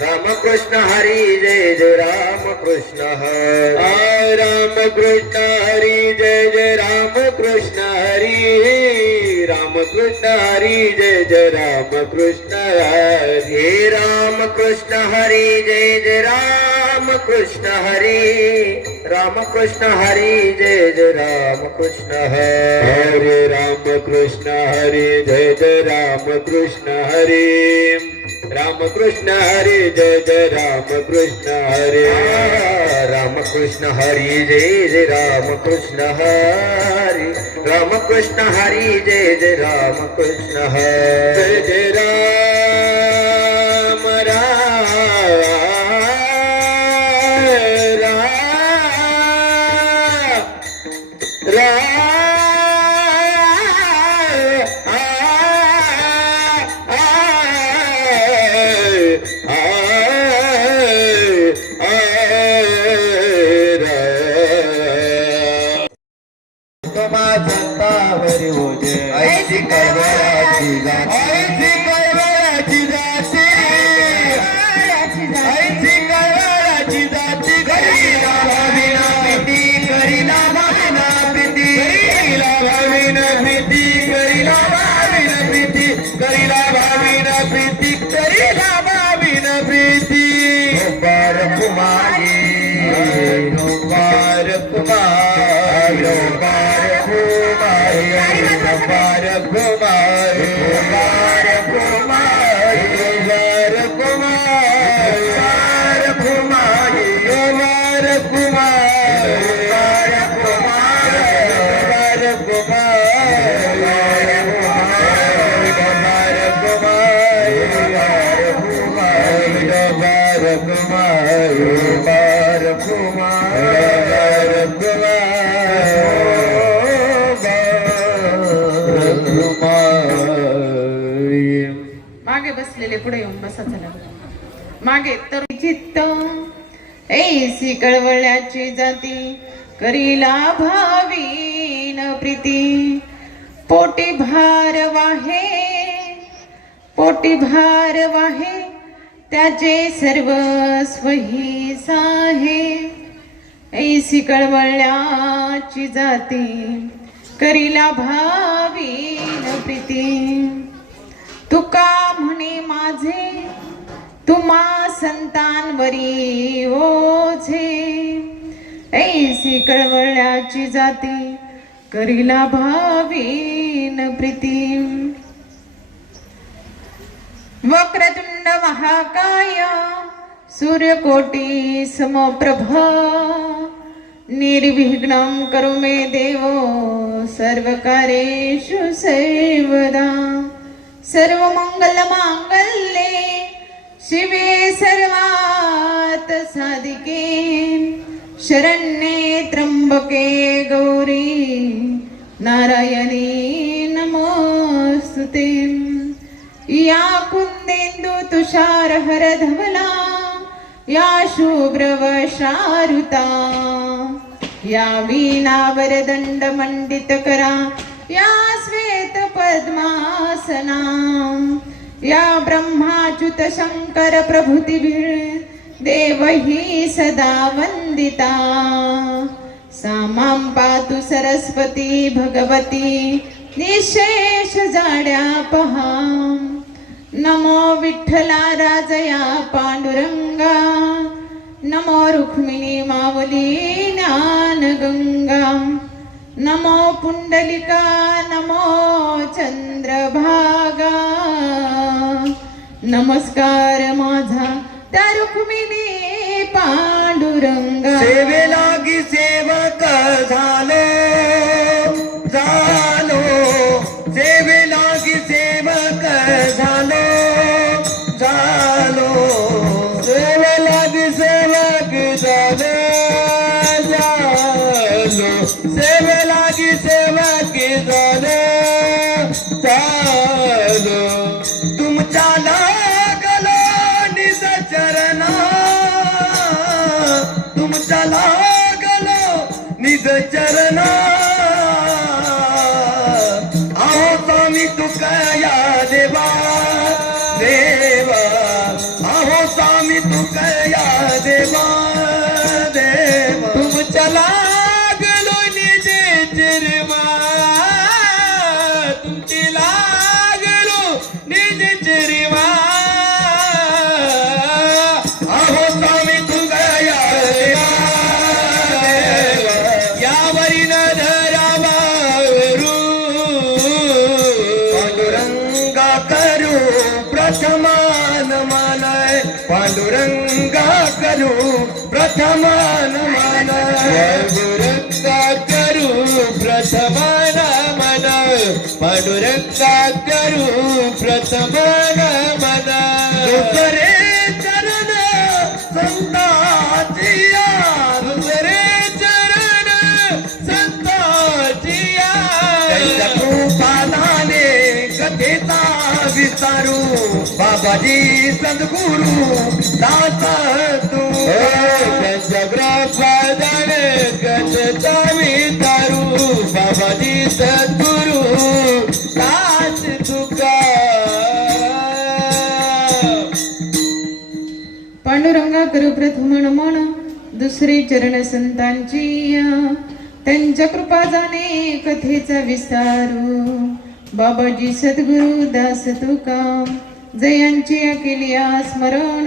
राम कृष्ण हरी जय जय राम कृष्ण हरी राम कृष्ण हरी जय जय राम कृष्ण हरी राम कृष्ण हरी जय जय राम कृष्ण हरी राम कृष्ण हरी जय जय राम कृष्ण हरी राम कृष्ण हरी जय जय राम कृष्ण हरे राम कृष्ण हरी जय जय राम कृष्ण हरी राम कृष्ण हरी जय जय राम कृष्ण हरे राम कृष्ण हरी जय जय राम कृष्ण हरी राम कृष्ण हरी जय जय राम कृष्ण हरे जय राम ऐसी करवळाची जाती ऐसी करवळाची जाती ऐसी करवळाची जाती करीला भाविना भीती करीला भाविना भीती करीला भाविना भीती करीला भाविना भीती करीला भाविना भीती करीला भाविना भीती पार कुमारी पार कुमारी पार कुमारी पार कुमारी पार कुमारी पार कुमारी पार कुमारी पार कुमारी पार मागे बसलेले पुढे येऊन बसा चला मागे तर चित्त ऐसी कळवळ्याची जाती करीला भावी न प्रीती पोटी भार वाहे त्याचे सर्वस्व ही साहे ऐसी कळवळ्याची जाती करीला भावी न प्रीती तुका म्हणे माझे तुम्हा संतांवरी ओझे ऐसी कळवळ्याची जाती करीला भावी न प्रीती वक्रतुंड महाकाय सूर्यकोटी समप्रभ निर्विघ्नं करो मे देवो सर्वकार्येषु सर्वदा सर्वमंगलमांगल्ये शिवे सर्वार्थ साधिके शरण्ये त्र्यंबके गौरी नारायणी नमोस्तुते या कुंदेन्दु तुषार हर धवला या शुभ्रवशारुता या वीणावरदंड मंडित करा या श्वेत पद्मासना या ब्रह्माच्युत शंकर प्रभृतिभिः देवही सदा वंदिता सामां पातु सरस्वती भगवती निशेष जाड्या पहा नमो विठ्ठला राजया पांडुरंगा नमो रुक्मिणी मावली ज्ञानगंगा नमो पुंडलिका नमो चंद्रभागा नमस्कार माझा त्या रुक्मिणी पांडुरंगा सेवे लागी सेवक झालो झालो सेवे लागी सेवक झालो झालो सेवे लागी सेवक झालो झालो सेवे लागी सेवक झालो झालो तुमच्या लागलो निज चरणा तुमच्या लागलो निज चरणा आहो स्वामी तुकया देवा देवा आहो स्वामी स्वामी तुकया देवा देवा तुमच्या लागलो निज चिरमा तुमची लागलो निज चिरमा अहो स्वामी तुकया देवा यावरी न धरावारू पांडुरंगा करू प्रथमान मानय पांडुरंगा करू प्रथमान मानय पांडुरंगा करू प्रथमान मन पांडुरंगा करू प्रथमान मन दुसरे चरण संताचिया दुसरे चरण संताचिया त्यांच्या कृपादाने कथेचा विस्तारू बाबाजी सद्गुरु दास तू त्यांच्या कृपादाने कथेचा विस्तारू बाबाजी सद्गुरु दास तुका पांडुरंगा करू प्रथम मन दुसरे चरण संतांची त्यांच्या कृपा जाणे कथेचा विस्तारू बाबाजी सद्गुरु दास तुका जयांची केली स्मरण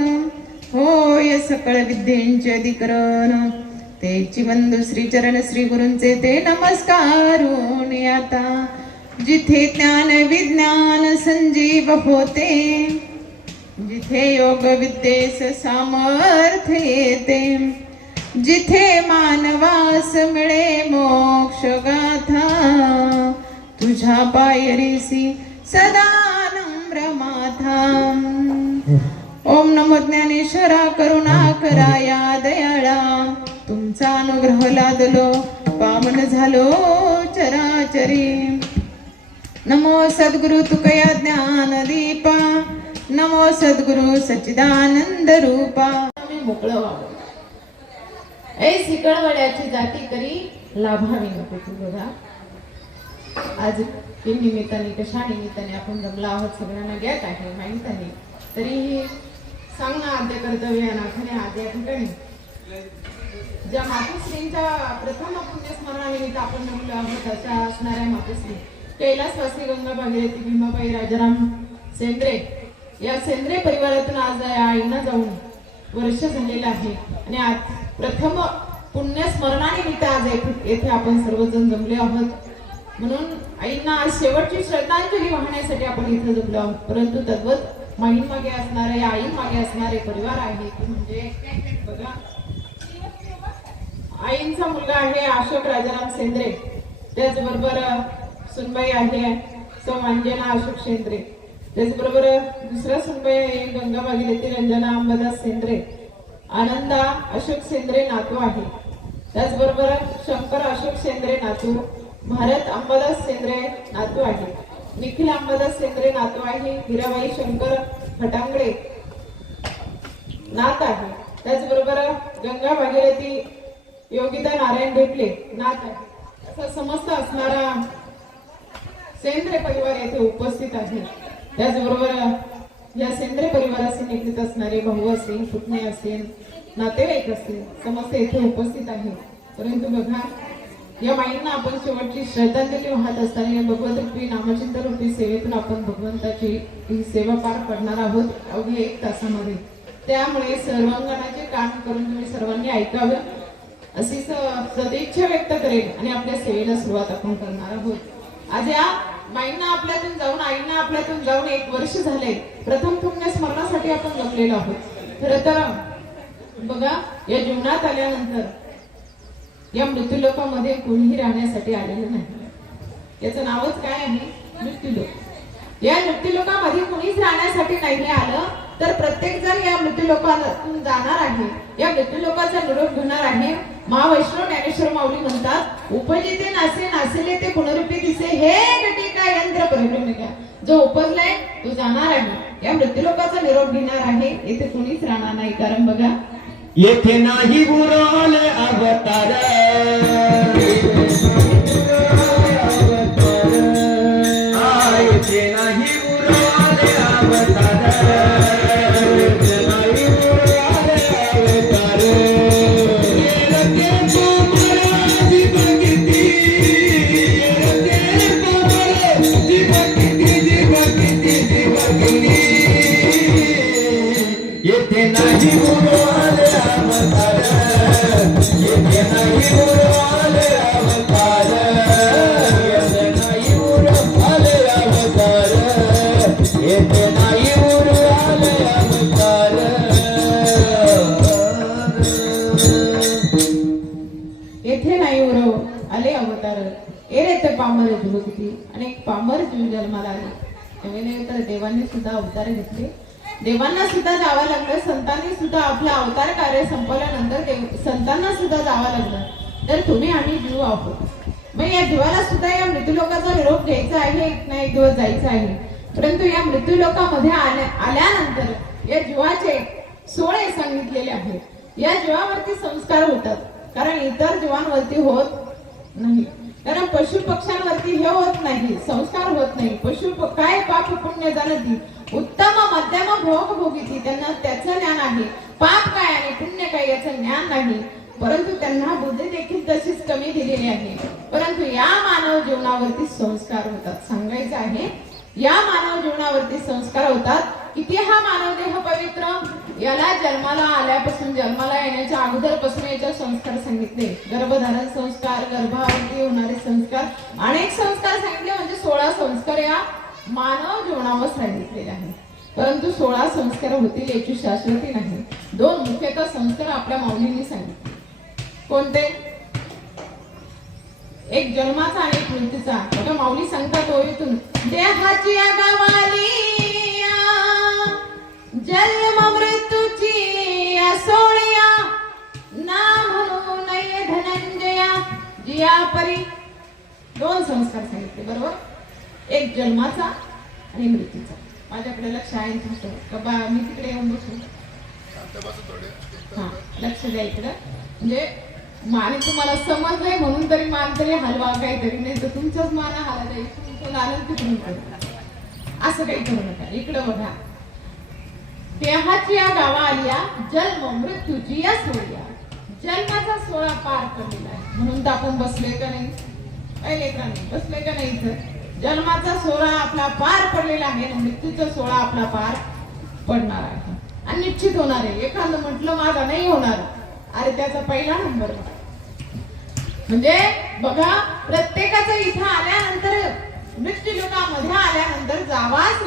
होय सकळ विद्येंचे अधिकरण तेची बंधू श्री चरण श्री गुरूंचे ते नमस्कारून आता जिथे ज्ञान विज्ञान संजीव होते जिथे योग विद्येस सामर्थ्य येते जिथे मानवास मिळे मोक्ष गाथा तुझ्या पायरीसी सदा नम्र माथा ओम नमो ज्ञानेश्वरा करुणा या दयाळा तुमचा अनुग्रह लादलो पावन झालो चराचरी नमो सद्गुरु तुकया ज्ञान दीपा नमो सद्गुरु सच्चिदानंद रूपा मोकळं व्हावं ऐ सिकळवड्याची जाती करी लाभावी नको तू बघा आज की निमित्ताने कशा निमित्ताने आपण जमला आहोत सगळ्यांना ज्ञात आहे माहित आहे तरीही सांग ना आद्य कर्तव्य अनाथने आज या ठिकाणी ज्या मातोश्रींच्या प्रथम पुण्यस्मरणानिमित्त आपण जमलो आहोत अशा असणाऱ्या मातोश्री कैलासवासी गंगा भागीरथी भीमाबाई राजाराम सेंद्रे या सेंद्रे परिवारातून आज या आईंना जाऊन वर्ष झालेलं आहे आणि आज प्रथम पुण्यस्मरणानिमित्त आज येथे आपण सर्वजण जमले आहोत म्हणून आईंना आज शेवटची श्रद्धांजली वाहण्यासाठी आपण इथे जमलो आहोत परंतु तद्वत माहीन मागे असणारे या आईन मागे असणारे परिवार आहे म्हणजे बघा आईंचा मुलगा आहे अशोक राजाराम सेंद्रे त्याचबरोबर सुनबाई आहे सौ अंजना अशोक सेंद्रे त्याचबरोबर दुसरा सुनबाई आहे गंगा भागीरथी रंजना अंबादास सेंद्रे आनंदा अशोक सेंद्रे नातू आहे त्याचबरोबर शंकर अशोक सेंद्रे नातू भारत अंबादास सेंद्रे नातू आहे निखिल अंबादास सेंद्रे नातू आहे हिराबाई शंकर फटांगडे नात आहे त्याचबरोबर गंगा भागीरथी योगिता नारायण ढेपले नात आहे असा समस्त असणारा सेंद्रे परिवार येथे उपस्थित आहे त्याचबरोबर या सेंद्रे परिवाराशी निगडीत असणारे भाऊ असतील पुतणे असतील नातेवाईक असतील समस्त येथे उपस्थित आहे परंतु बघा या माईंना आपण शेवटची श्रद्धांजली वाहत असताना या भगवत रूपी नामचिंतन रूपी सेवेतून आपण भगवंताची ही सेवा पार पडणार आहोत अवघी 1 तासामध्ये त्यामुळे सर्वांगणाचे काम करून तुम्ही सर्वांनी ऐकावं अशी सदिच्छा व्यक्त करेल आणि आपल्या सेवेला सुरुवात आपण करणार आहोत आज या माईंना आपल्यातून जाऊन आईंना आपल्यातून जाऊन 1 वर्ष झाले प्रथम पुण्य स्मरणासाठी आपण जमलेलो आहोत खरं तर बघा या जीवनात आल्यानंतर या मृत्यूलोकामध्ये कोणीही राहण्यासाठी आलेलं नाही याचं नावच काय आहे मृत्यूलोक या मृत्यूलोकामध्ये कोणीच राहण्यासाठी नाही आलं तर प्रत्येक जण या मृत्यूलोकातून जाणार आहे या मृत्यूलोकाचा निरोप घेणार आहे महावैष्णव ज्ञानेश्वर माऊली म्हणतात उपजिते नासे नासेले ते पुनरुपी दिसे हे घटिका यंत्र परिभ्रमिका जो उपजलाय तो जाणार आहे या मृत्यूलोकाचा निरोप घेणार आहे येथे कोणीच राहणार नाही कारण बघा येथे नाही बुराल अवतार येथे नाही बुराल अवतार येथे नाही बुराल येथे नाही गुरु आले अवतार, येथे नाही गुरु आले अवतार, येथे नाही गुरु आले अवतार, येथे नाही गुरु आले अवतार. येथे नाही उरव आले अवतार, एरे ते पामर जुगती. अनेक पामर जीव जन्माला आले. त्यावेळी तर देवांनी सुद्धा अवतार घेतले. देवांना सुद्धा जावं लागलं. संतांनी सुद्धा आपलं अवतार कार्य संपवल्यानंतर संतांना सुद्धा जावं लागलं. तर तुम्ही आम्ही जीव आहोत. मग या जीवाला सुद्धा या मृत्यूलोकाचा निरोप घ्यायचा आहे, एक ना एक दिवस जायचं आहे. परंतु या मृत्यूलोकामध्ये आल्यानंतर या जीवाचे सोळे सांगितलेले आहेत. या जीवावरती संस्कार होतात, कारण इतर जीवांवरती होत नाही. कारण पशु पक्ष्यांवरती हे होत नाही, संस्कार होत नाही. पशु काय पाप पुण्य जाणती, उत्तम मध्यम भोग भोगीती. त्यांना त्याचं ज्ञान आहे. पाप काय आणि पुण्य काय याचं ज्ञान नाही. परंतु त्यांना बुद्धी देखील तशीच कमी दिलेली आहे. परंतु या मानव जीवनावरती संस्कार होतात. सांगायचं आहे, या मानव जीवनावरती संस्कार होतात. किती हा मानव देह पवित्र, याला जन्माला आल्यापासून जन्माला येण्याच्या अगोदरपासून याचे संस्कार सांगितले. गर्भधारण संस्कार, गर्भावधी होणारे संस्कार, अनेक संस्कार सांगितले. म्हणजे 16 संस्कार या मानव जीवनावर सांगितलेले आहेत. परंतु 16 संस्कार होतील याची शाश्वती नाही. 2 मुख्यतः संस्कार आपल्या माऊलींनी सांगितले. कोणते? एक जन्माचा आणि एक मृत्यूचा. बघा माऊली सांगतात ओळीतून, देहाची गावाली जन्म मृत्यूची सोळ्या, ना म्हणू नये धनंजया जिया परी. 2 संस्कार सांगितले बरोबर. एक जन्माचा आणि मृत्यूचा. माझ्याकडे लक्ष आहे तुमचं, मी तिकडे येऊन बसू. हा, लक्ष द्या इकडं. म्हणजे मान तुम्हाला समजलंय म्हणून तरी मान तरी हलवा काहीतरी, नाही तर तुमचाच मान हलत आहे. इथून आलं तिकडून असं काही करू नका. इकडं बघा, देहाची या गावा आलिया जन्म मृत्यूची या सोहळ्या. जन्माचा सोहळा पार पडलेला आहे म्हणून तर आपण बसले का नाही? लेकरांनी बसले का नाही? इथं जन्माचा सोहळा आपला पार पडलेला आहे आणि मृत्यूचा सोहळा आपला पार पडणार आहे आणि निश्चित होणार आहे. एखादं म्हटलं माझा नाही होणार, अरे त्याचा पहिला नंबर. म्हणजे बघा, प्रत्येकाचं इथं आल्यानंतर मृत्यू लोकांमध्ये आल्यानंतर जावाच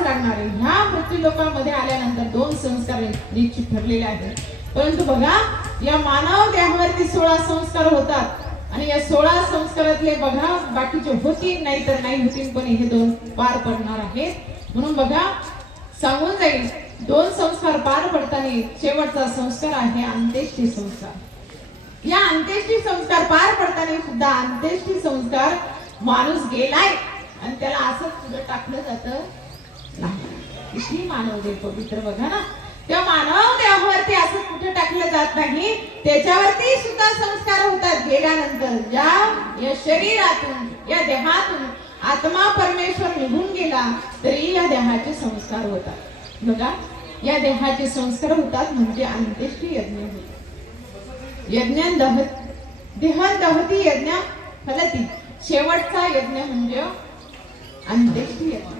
लागणार आहे. ह्या मृत्यू लोकांमध्ये आल्यानंतर 2 संस्कार निश्चित ठरलेले आहेत. परंतु बघा, या मानव देहावरती 16 संस्कार होतात आणि या 16 संस्कारातले बघा बाकीचे होतील नाही तर नाही होतील, पण हे 2 पार पडणार आहेत. म्हणून बघा सांगून जाईल, 2 संस्कार पार पडताना शेवटचा संस्कार आहे अंत्येष्टी संस्कार. या अंत्येष्टी संस्कार पार पडताना सुद्धा अंत्येष्टी संस्कार माणूस गेलाय आणि त्याला असंच पुढे टाकलं जातं नाही. किती मानव देह पवित्र बघा ना. त्या मानव देहावरती असं कुठे टाकलं जात नाही, त्याच्यावरती सुद्धा संस्कार होतात गेल्यानंतर. या शरीरातून या देहातून आत्मा परमेश्वर निघून गेला तरी या देहाचे संस्कार होतात. बघा, या देहाचे संस्कार होतात म्हणजे अंत्येष्टी यज्ञ होतो. देह दहती यज्ञ फलती. शेवटचा यज्ञ म्हणजे अंत्येष्टी यज्ञ.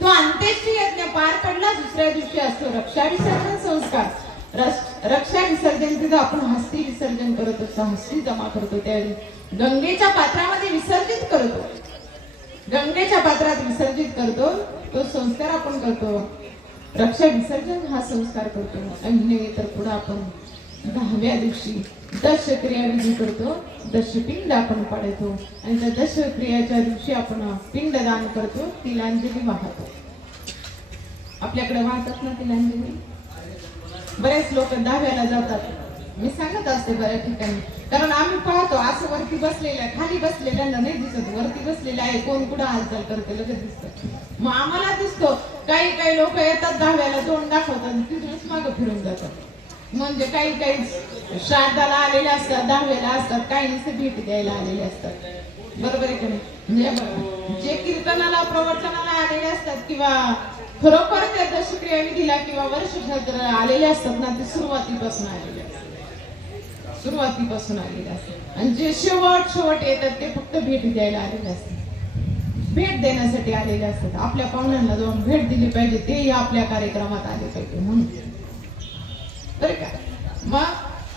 तो अंत्येष्टी यज्ञ पार पडला. दुसऱ्या दिवशी असतो रक्षा विसर्जन संस्कार. रक्षा विसर्जन तिथं आपण हस्ती विसर्जन करत असतो, हस्ती जमा करतो. त्यावेळी गंगेच्या पात्रामध्ये विसर्जित करतो. गंगेच्या पात्रात विसर्जित करतो, तो संस्कार आपण करतो. रक्षा विसर्जन हा संस्कार करतो. आणि तर पुढे आपण 10व्या दिवशी दशक्रिया विधी करतो. दशपिंड आपण पाडतो आणि त्या दशक्रियाच्या दिवशी आपण पिंडदान करतो. तिलांजली वाहतो. आपल्याकडे वाहतात ना तिलांजली. बरेच लोक 10व्याला जातात. मी सांगत असते बऱ्याच ठिकाणी, कारण आम्ही पाहतो असं वरती बसलेल्या खाली बसलेल्यांना नाही दिसत. वरती बसलेले आहे कोण कुठं हालचाल करते लगेच दिसत. मग आम्हाला दिसतो. काही लोक येतात 10व्याला, तोंड दाखवतात, तिथूनच मागं फिरून जातात. म्हणजे काही श्राद्धाला आलेले असतात, 10व्याला असतात, काही नुसते भेट द्यायला आलेले असतात. बरोबर आहे का नाही? म्हणजे जे कीर्तनाला प्रवचनाला आलेले असतात किंवा खरोखर त्या दशक्रिया विधीला किंवा वर्ष आलेले असतात ना, ते सुरुवातीपासून आलेले असतात. आणि जे शेवट येतात ते फक्त भेट द्यायला आलेले असतात. भेट देण्यासाठी आलेले असतात. आपल्या पाहुण्यांना जाऊन भेट दिली पाहिजे, तेही आपल्या कार्यक्रमात आले पाहिजे म्हणून. बरं का. मग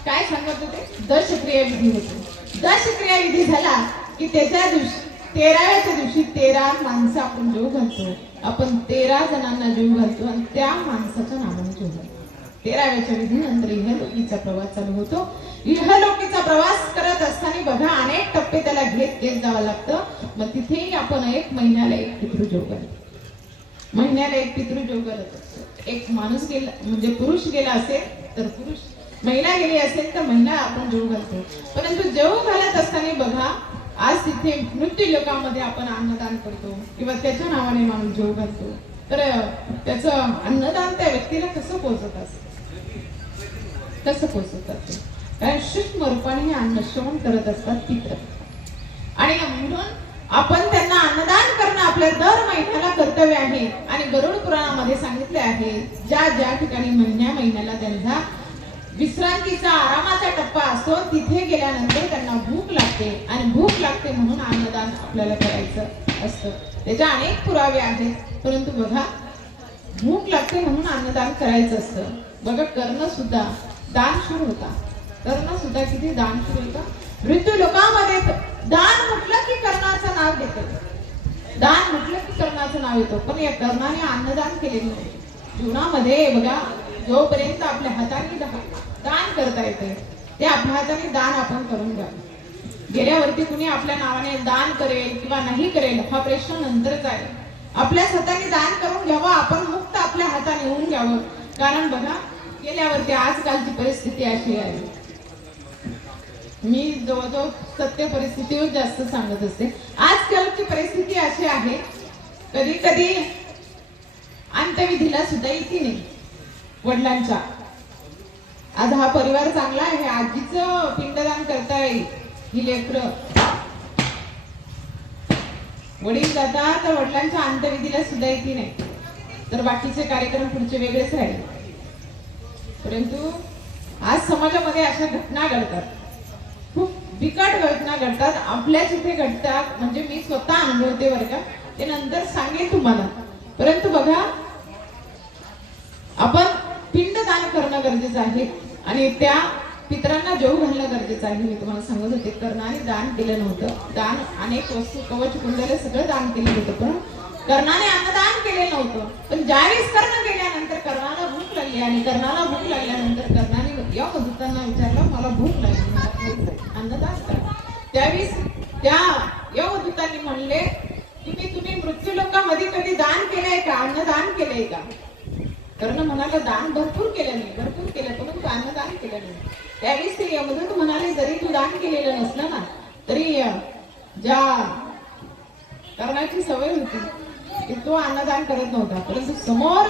काय सांगत होते, दशक्रिया विधी होतो. दशक्रिया विधी झाला की त्याच्या दिवशी 13व्या दिवशी 13 माणसं आपण जीव घालतो. आपण 13 जणांना जीव घालतो आणि त्या माणसाच्या नावाने जीव घालतो. 13व्या विधीनंतर इहलोकीचा प्रवास चालू होतो. इहलोकीचा प्रवास करत असताना बघा अनेक टप्पे त्याला घेत जावं लागतं. मग तिथेही आपण 1 महिन्याला 1 पितृजोग करतो. महिन्याला 1 पितृजोग करत असतो. एक माणूस गेला म्हणजे पुरुष गेला असेल तर पुरुष, महिला गेली असेल तर महिला आपण जीव घालतो. परंतु जीव घालत असताना बघा आज तिथे मृत्यू लोकांमध्ये आपण अन्नदान करतो किंवा त्याच्या नावाने माणूस जीव घालतो. तर त्याचं अन्नदान त्या व्यक्तीला कसं पोहोचत असेल, कसं पोहोचतात ते, कारण सूक्ष्म रूपाने हे अन्न श्रवण करत असतात पित्र. आणि म्हणून आपण त्यांना अन्नदान करणं आपल्या दर महिन्याला कर्तव्य आहे. आणि गरुड पुराणामध्ये सांगितले आहे ज्या ज्या ठिकाणी महिन्याला त्यांचा विश्रांतीचा आरामाचा टप्पा असतो तिथे गेल्यानंतर त्यांना भूक लागते आणि भूक लागते म्हणून अन्नदान आपल्याला करायचं असतं. त्याचे अनेक पुरावे आहेत. परंतु बघा भूक लागते म्हणून अन्नदान करायचं असतं. बघा कर्ण सुद्धा दान शूर होता. कर्ण सुद्धा किती दान शूर होता. मृत्यू लोकांमध्ये दान म्हटलं की कर्णाचं नाव घेतो. दान म्हटलं की कर्णाचं नाव येतो. पण या कर्णाने अन्नदान केलेलं नाही. जीवनामध्ये बघा जोपर्यंत आपल्या हाताने दान करता येते ते आपल्या हाताने दान आपण करून घ्या. गेल्यावरती कुणी आपल्या नावाने दान करेल किंवा नाही करेल हा प्रश्न नंतरच आहे. आपल्या हाताने दान करून घ्यावं. आपण मुक्त आपल्या हाताने होऊन घ्यावं. कारण बघा गेल्यावरती आजकालची परिस्थिती अशी आहे. मी जवळजवळ सत्य परिस्थितीवर जास्त सांगत असते. आजकालची परिस्थिती अशी आहे कधी कधी अंत्यविधीला सुद्धा येते नाही वडिलांच्या. आज हा परिवार चांगला आहे, आजीचं पिंडदान करता येईल. ही लेकरं वडील जातात तर वडिलांच्या अंत्यविधीला सुद्धा येते नाही. तर बाकीचे कार्यक्रम पुढचे वेगळेच राहिले. परंतु आज समाजामध्ये अशा घटना घडतात. खूप बिकट घटना घडतात. आपल्याच इथे घडतात. म्हणजे मी स्वतः अनुभवते बरं का. ते नंतर सांगेन तुम्हाला. परंतु बघा आपण पिंडदान करणं गरजेचं आहे आणि त्या पितरांना जेवू घालणं गरजेचं आहे. मी तुम्हाला सांगत होते कर्णाने दान केलं नव्हतं. दान अनेक वस्तू कवच कुंडले सगळं दान केलं होतं पण कर्णाने अन्नदान केलेलं नव्हतं. पण ज्यावेळेस कर्ण गेल्यानंतर कर्णाला भूक लागली आणि कर्णाला भूक लागल्यानंतर कर्णाने या मधुतांना विचारलं मला भूक लागली मला अन्नदान करा. त्यावेळेस त्या यमदूतांनी म्हणले की तुम्ही मृत्यू लोकांमध्ये कधी दान केलंय का, अन्नदान केलंय का. कर्ण म्हणाला दान भरपूर केलं नाही, भरपूर केलं परंतु अन्नदान केलं नाही. त्यावेळेस ते यमदूत म्हणाले जरी तू दान केलेलं नसलं ना तरी ज्या कर्णाची सवय होती की तो अन्नदान करत नव्हता. परंतु समोर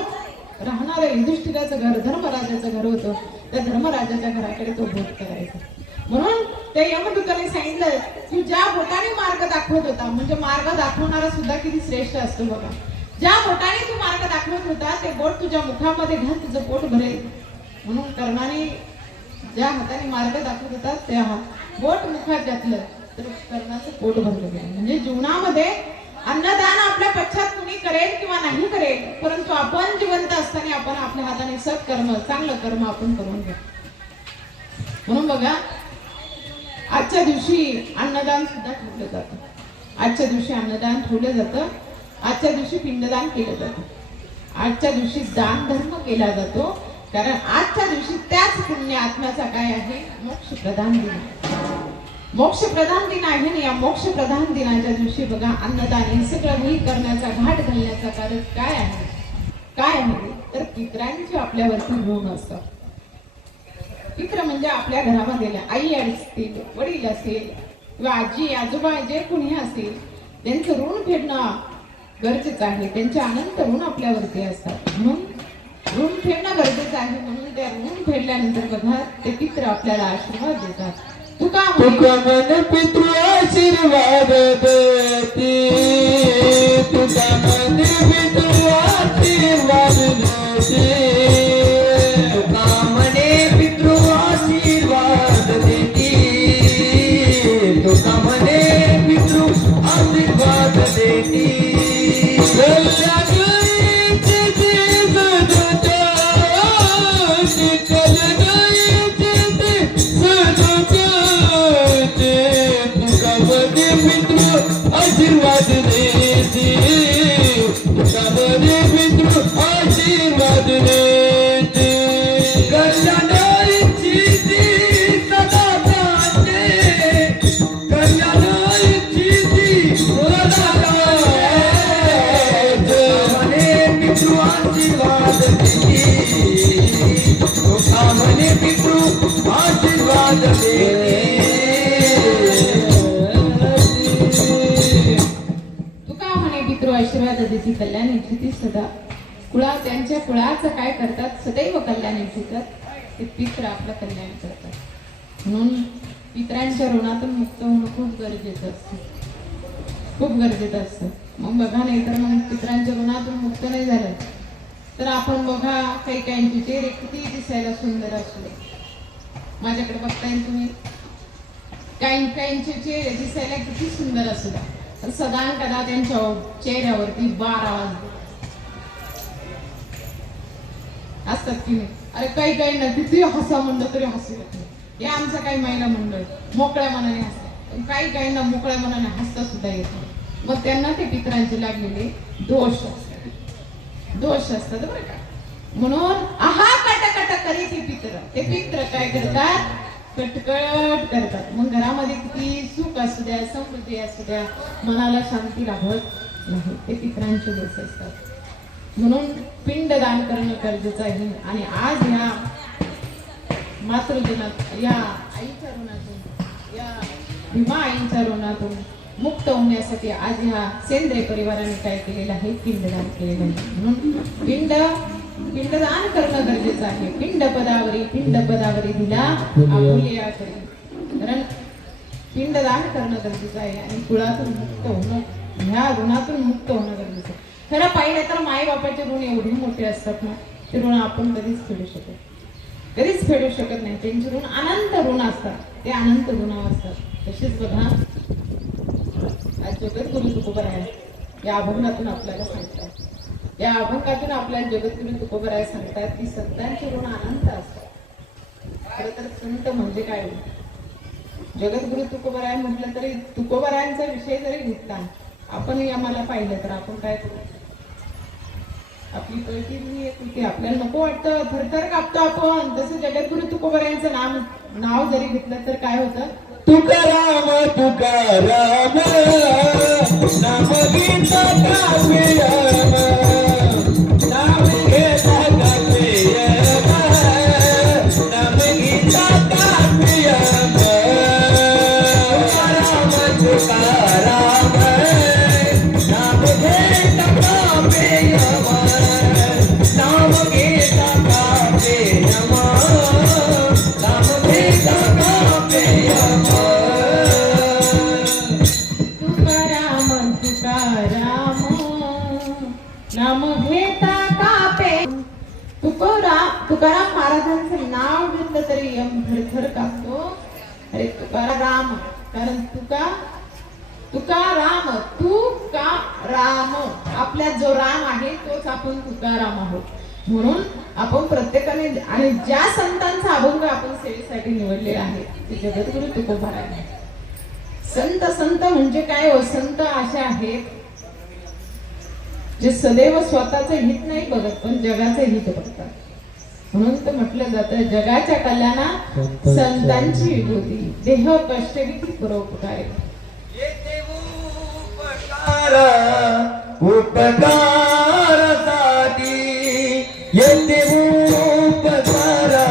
राहणारं युधिष्ठिराचं घर धर्मराजाचं घर होतं. त्या धर्मराजाच्या घराकडे तो बोट करायचा. म्हणून त्या यमदूताने सांगितलं की ज्या बोटाने मार्ग दाखवत होता, म्हणजे मार्ग दाखवणारा सुद्धा किती श्रेष्ठ असतो बघा. ज्या बोटाने तू मार्ग दाखवत होता ते बोट तुझ्या मुखामध्ये घाल तुझं पोट भरेल. म्हणून कर्णाने ज्या हाताने मार्ग दाखवत होता त्या बोट मुखात घातलं तर कर्णाचं पोट भरलं गेलं. म्हणजे जीवनामध्ये अन्नदान आपल्या पश्चात कुणी करेल किंवा नाही करेल परंतु आपण जिवंत असताना आपण आपल्या हाताने सत्कर्म चांगलं कर्म आपण करून घ्या. म्हणून बघा आजच्या दिवशी अन्नदान सुद्धा ठेवलं जातं. आजच्या दिवशी अन्नदान ठेवलं जातं. आजच्या दिवशी पिंडदान केलं जातं. आजच्या दिवशी दान धर्म केला जातो. कारण आजच्या दिवशी त्याच पुण्य आत्म्याचा काय आहे मोक्ष प्रदान दिन. मोक्ष प्रदान दिन आहे ना. या मोक्ष प्रदान दिनाच्या दिवशी बघा अन्नदान हे सगळं मी करण्याचा घाट घालण्याचा कारण काय आहे, काय आहे तर पितरांची आपल्यावरती ऋण असतं. पित्र म्हणजे आपल्या घरामध्ये आई असतील, वडील असेल किंवा आजी आजोबा जे कुणी असेल त्यांचं ऋण फेडणं गरजेचं आहे. त्यांचे अनंत ऋण आपल्यावरती असतात. म्हणून ऋण फेडणं गरजेचं आहे. म्हणून त्या ऋण फेडल्यानंतर बघा ते पित्र आपल्याला आशीर्वाद देतात. तुका मन पितृ आशीर्वाद देती, तुका मन पितृ आशीर्वाद देती, तुका मने पितृ आशीर्वाद देती, तुका मने पितृ आशीर्वाद देती. कल्याण तुका म्हणे पितृ आशीर्वाद तुका म्हणे पितृ आशीर्वाद देती कल्याण इच्छिती सदा कुळा त्यांच्या कुळाचं काय करतात सदैव कल्याण इच्छितात ते पितृ आपलं कल्याण करतात म्हणून पितरांच्या ऋणातून मुक्त होणं खूप गरजेचं असतं खूप गरजेचं असतं मग बघा नाही तर मग पितरांच्या ऋणातून मुक्त नाही झालं तर आपण बघा काही काहींचे चेहरे किती दिसायला सुंदर असले माझ्याकडे बघता येईल तुम्ही काहींचे चेहरे दिसायला किती सुंदर असू द्या तर सदा कदा त्यांच्या चेहऱ्यावरती 12 वाजले असतात की नाही अरे काही ना किती हसा म्हणलं तरी हसू येत नाही हे आमचं काही महिला मंडळ मोकळ्या मनाने हसतात पण काही ना मोकळ्या मनाने हसता सुद्धा येत नाही मग त्यांना ते पितरांचे लागलेले दोष असतात बरं का म्हणून आहा कटकट करी ते पित्र काय करतात कटकट करतात मग घरामध्ये किती सुख असू द्या समृद्धी असू द्या मनाला शांती लाभत नाही ते पितरांचे दोष असतात म्हणून पिंडदान करणं गरजेचं आहे आणि आज ह्या मातृदिनात या आईच्या ऋणातून या भीमा आईच्या ऋणातून मुक्त होण्यासाठी आज ह्या सेंद्रिय परिवाराने काय केलेलं आहे पिंडदान केलेलं आहे म्हणून पिंडदान करणं गरजेचं आहे पिंड पदावरी दिला आपुल्या करी कारण पिंडदान करणं गरजेचं आहे आणि कुळातून मुक्त होणं ह्या ऋणातून मुक्त होणं गरजेचं आहे खरं पाहिलं तर माई बापाचे ऋण एवढे मोठे असतात ना ते ऋण आपण कधीच फेडू शकत नाही त्यांचे ऋण अनंत ऋण असतात ते अनंत ऋण असतात तसेच बघा आज जगद्गुरु तुकोबराय या अभंगातून आपल्याला सांगतात या अभंगातून आपल्याला जगद्गुरु तुकोबराय सांगतात की संतांचे ऋण अनंत असतात खरं तर संत म्हणजे काय जगद्गुरु तुकोबराय म्हटलं तरी तुकोबरायांचा विषय जरी घेतला आपण आम्हाला पाहिलं तर आपण काय करू आपली कळती आपल्याला नको वाटतं थरथर कापतो आपण तसं जगद्गुरु तुकोबरायांचं नाव जरी घेतलं तर काय होतं तुकाराम नाम गीता काव्यम नाम घेता काव्यम नाम गीता काव्यम तुकाराम नाम घेता काव्यम नाम घेता काव्यम नाम घेता काव्यम नाम घेता कापे तुकाराम महाराजांचं नाव घेतलं तरी यम थरथर कापतो अरे तुकाराम कारण तुकाराम तू का राम आपल्यात जो राम आहे तोच आपण तुकाराम आहोत म्हणून आपण प्रत्येकाने आणि ज्या संतांचा अभंग आपण सेवेसाठी निवडलेला आहे ते जगद्गुरु तुकोबराय संत म्हणजे काय हो संत असे आहेत जे सदैव स्वतःचं हित नाही बघत पण जगाचं हित बघतात म्हणून तर म्हटलं जातं जगाच्या कल्याणा संतांची विभूती देह कष्ट किती परोपकार उपकारासाठी येते उपकारासाठी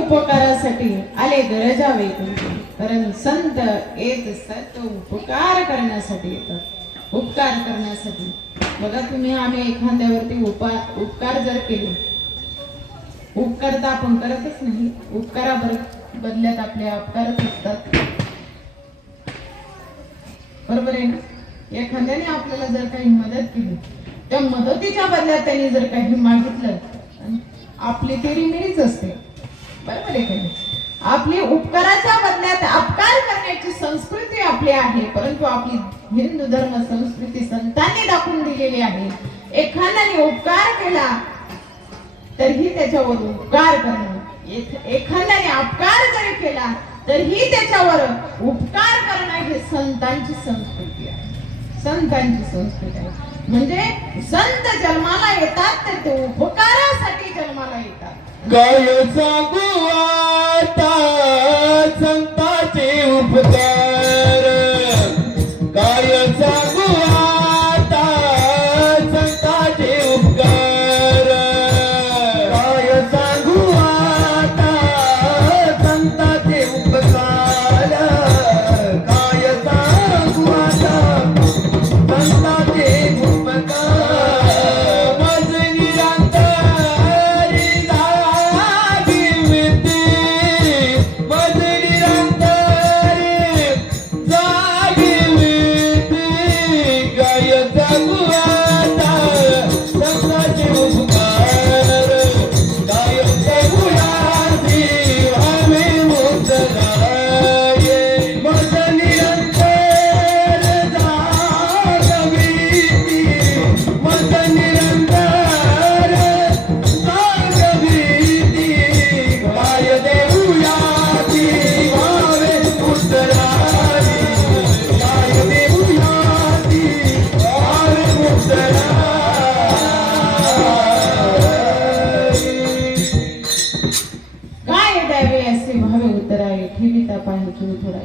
उपकारासाठी आले गरजा वैकुंठी कारण संत येत असतात तो उपकार करण्यासाठी येतात उपकार करण्यासाठी बघा तुम्ही आम्ही एखाद्यावरती उपकार जर केले, उपकार तर आपण करतच नाही, बदल्यात आपले अपकारच असतात, बरोबर आहे ना. एखाद्याने आपल्याला जर काही मदत केली, त्या मदतीच्या बदल्यात त्यांनी जर काही मागितलं, आपली तेरी मिरीच असते, बरोबर आहे का. आपली उपकाराच्या बदल्यात अपकार करण्याची संस्कृती आपली आहे, परंतु आपली हिंदू धर्म संस्कृती संतांनी दाखवून दिलेली आहे. एखाद्याने उपकार केला तरीही त्याच्यावर उपकार करणं, एखाद्याने अपकार जरी केला तरीही त्याच्यावर उपकार करणं ही संतांची संस्कृती आहे, संतांची संस्कृती आहे. म्हणजे संत जन्माला येतात तर ते उपकारासाठी जन्माला येतात. काय सांगू आता संतांचे उपकार, काय सांगू आता संतांचे उपकार, काय सांगू आता संतांचे उपकार, काय सांगू आता संतांचे उपकार.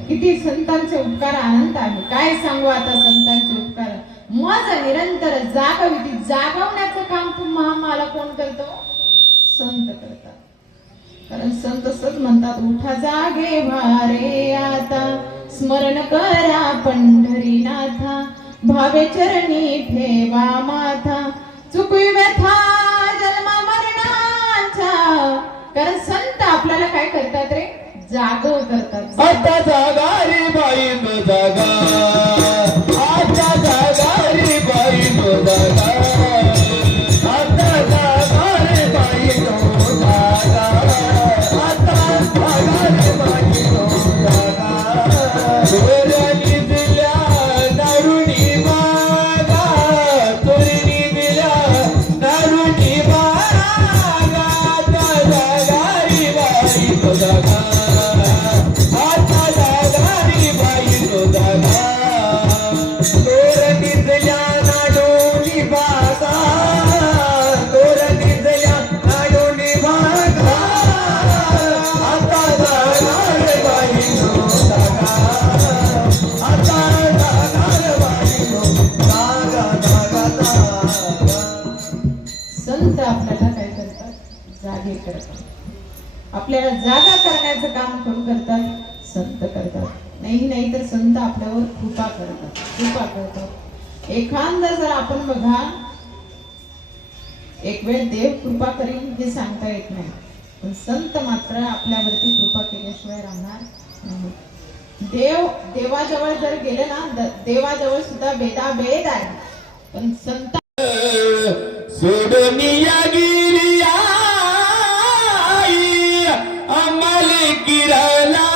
किती संतांचे उपकार अनंत आहे. काय सांगू आता संतांचे उपकार. मज निरंतर जागविती, जागवण्याचं काम मला कोण करतो? संत करतात. कारण संत सत म्हणतात, उठा जागे भारे आता, स्मरण करा पंढरीनाथा, भावे चरणी ठेवा माथा, चुकवी व्यथा जन्म मरणाचा. कारण संत आपल्याला काय करतात रे? जागव करतात. आता जागा रे बाई नो जागा, आता जागा रे बाई नो जागा, आता जागा रे बाई नो जागा, आता जागा रे बाई नो जागा. चोरणी दिल्या दारुणी मागा, चोरणी दिल्या दारुणी मागा, आता जागा रे बाई नो जागा. संत आपल्याला काय करतात? जागे करतात. आपल्याला जागा करण्याचं काम कोण करतात? संत करतात. नाही तर संत आपल्यावर कृपा करतात. एखादा जर आपण बघा, एक वेळ देव कृपा करीन हे सांगता येत नाही, पण संत मात्र आपल्यावरती कृपा केल्याशिवाय राहणार नाही. देवाजवळ जर गेले ना, देवाजवळ सुद्धा भेदाभेद आहे, पण संत सोडनिया गिरिया आम्हाला किराला,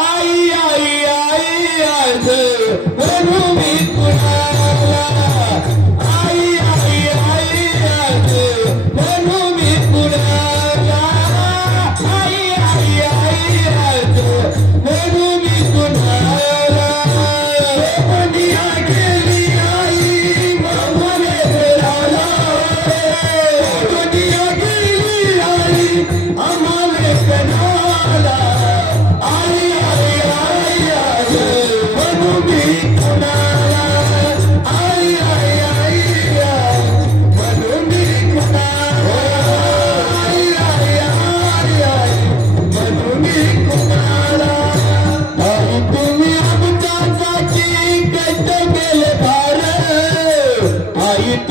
आई आई आई आज म्हणू मी कुणाला, आई आई आई आज म्हणू मी कुणाला, आई आई आई आज म्हणू मी कुणाला. सोडनिया गिरिया आम्हाला किराला, सोडनिया गिरिया आम्हाला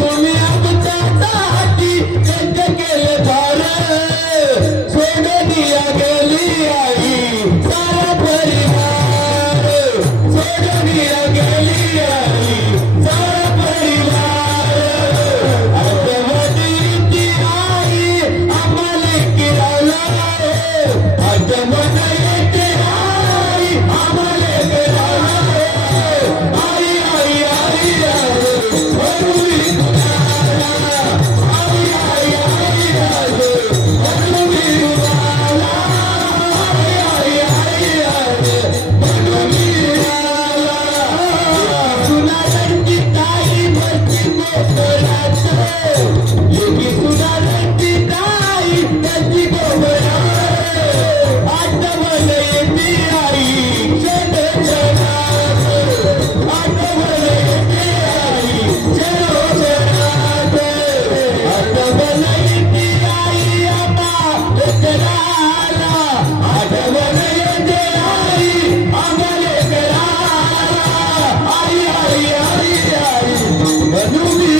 तुम्ही आमच्यासाठी यज्ञ केले फार सोडून गेली आई सारा परिवार सोडून गेली आई सारा परिवार आठवणी ती आई आम्हाला किराला आठवण येते आई आम्हाला किराला आई आई आई आई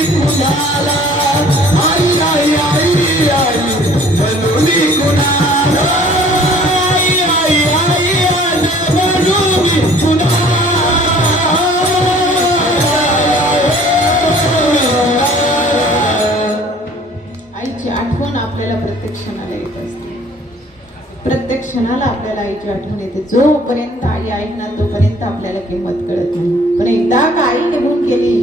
कुणाला आई आई आई आईची आठवण आपल्याला प्रत्येक क्षणाला येत असते. प्रत्येक क्षणाला आपल्याला आईची आठवण येते. जोपर्यंत आई आहे ना तोपर्यंत आपल्याला किंमत कळत नाही. पण एकदा का आई निघून गेली,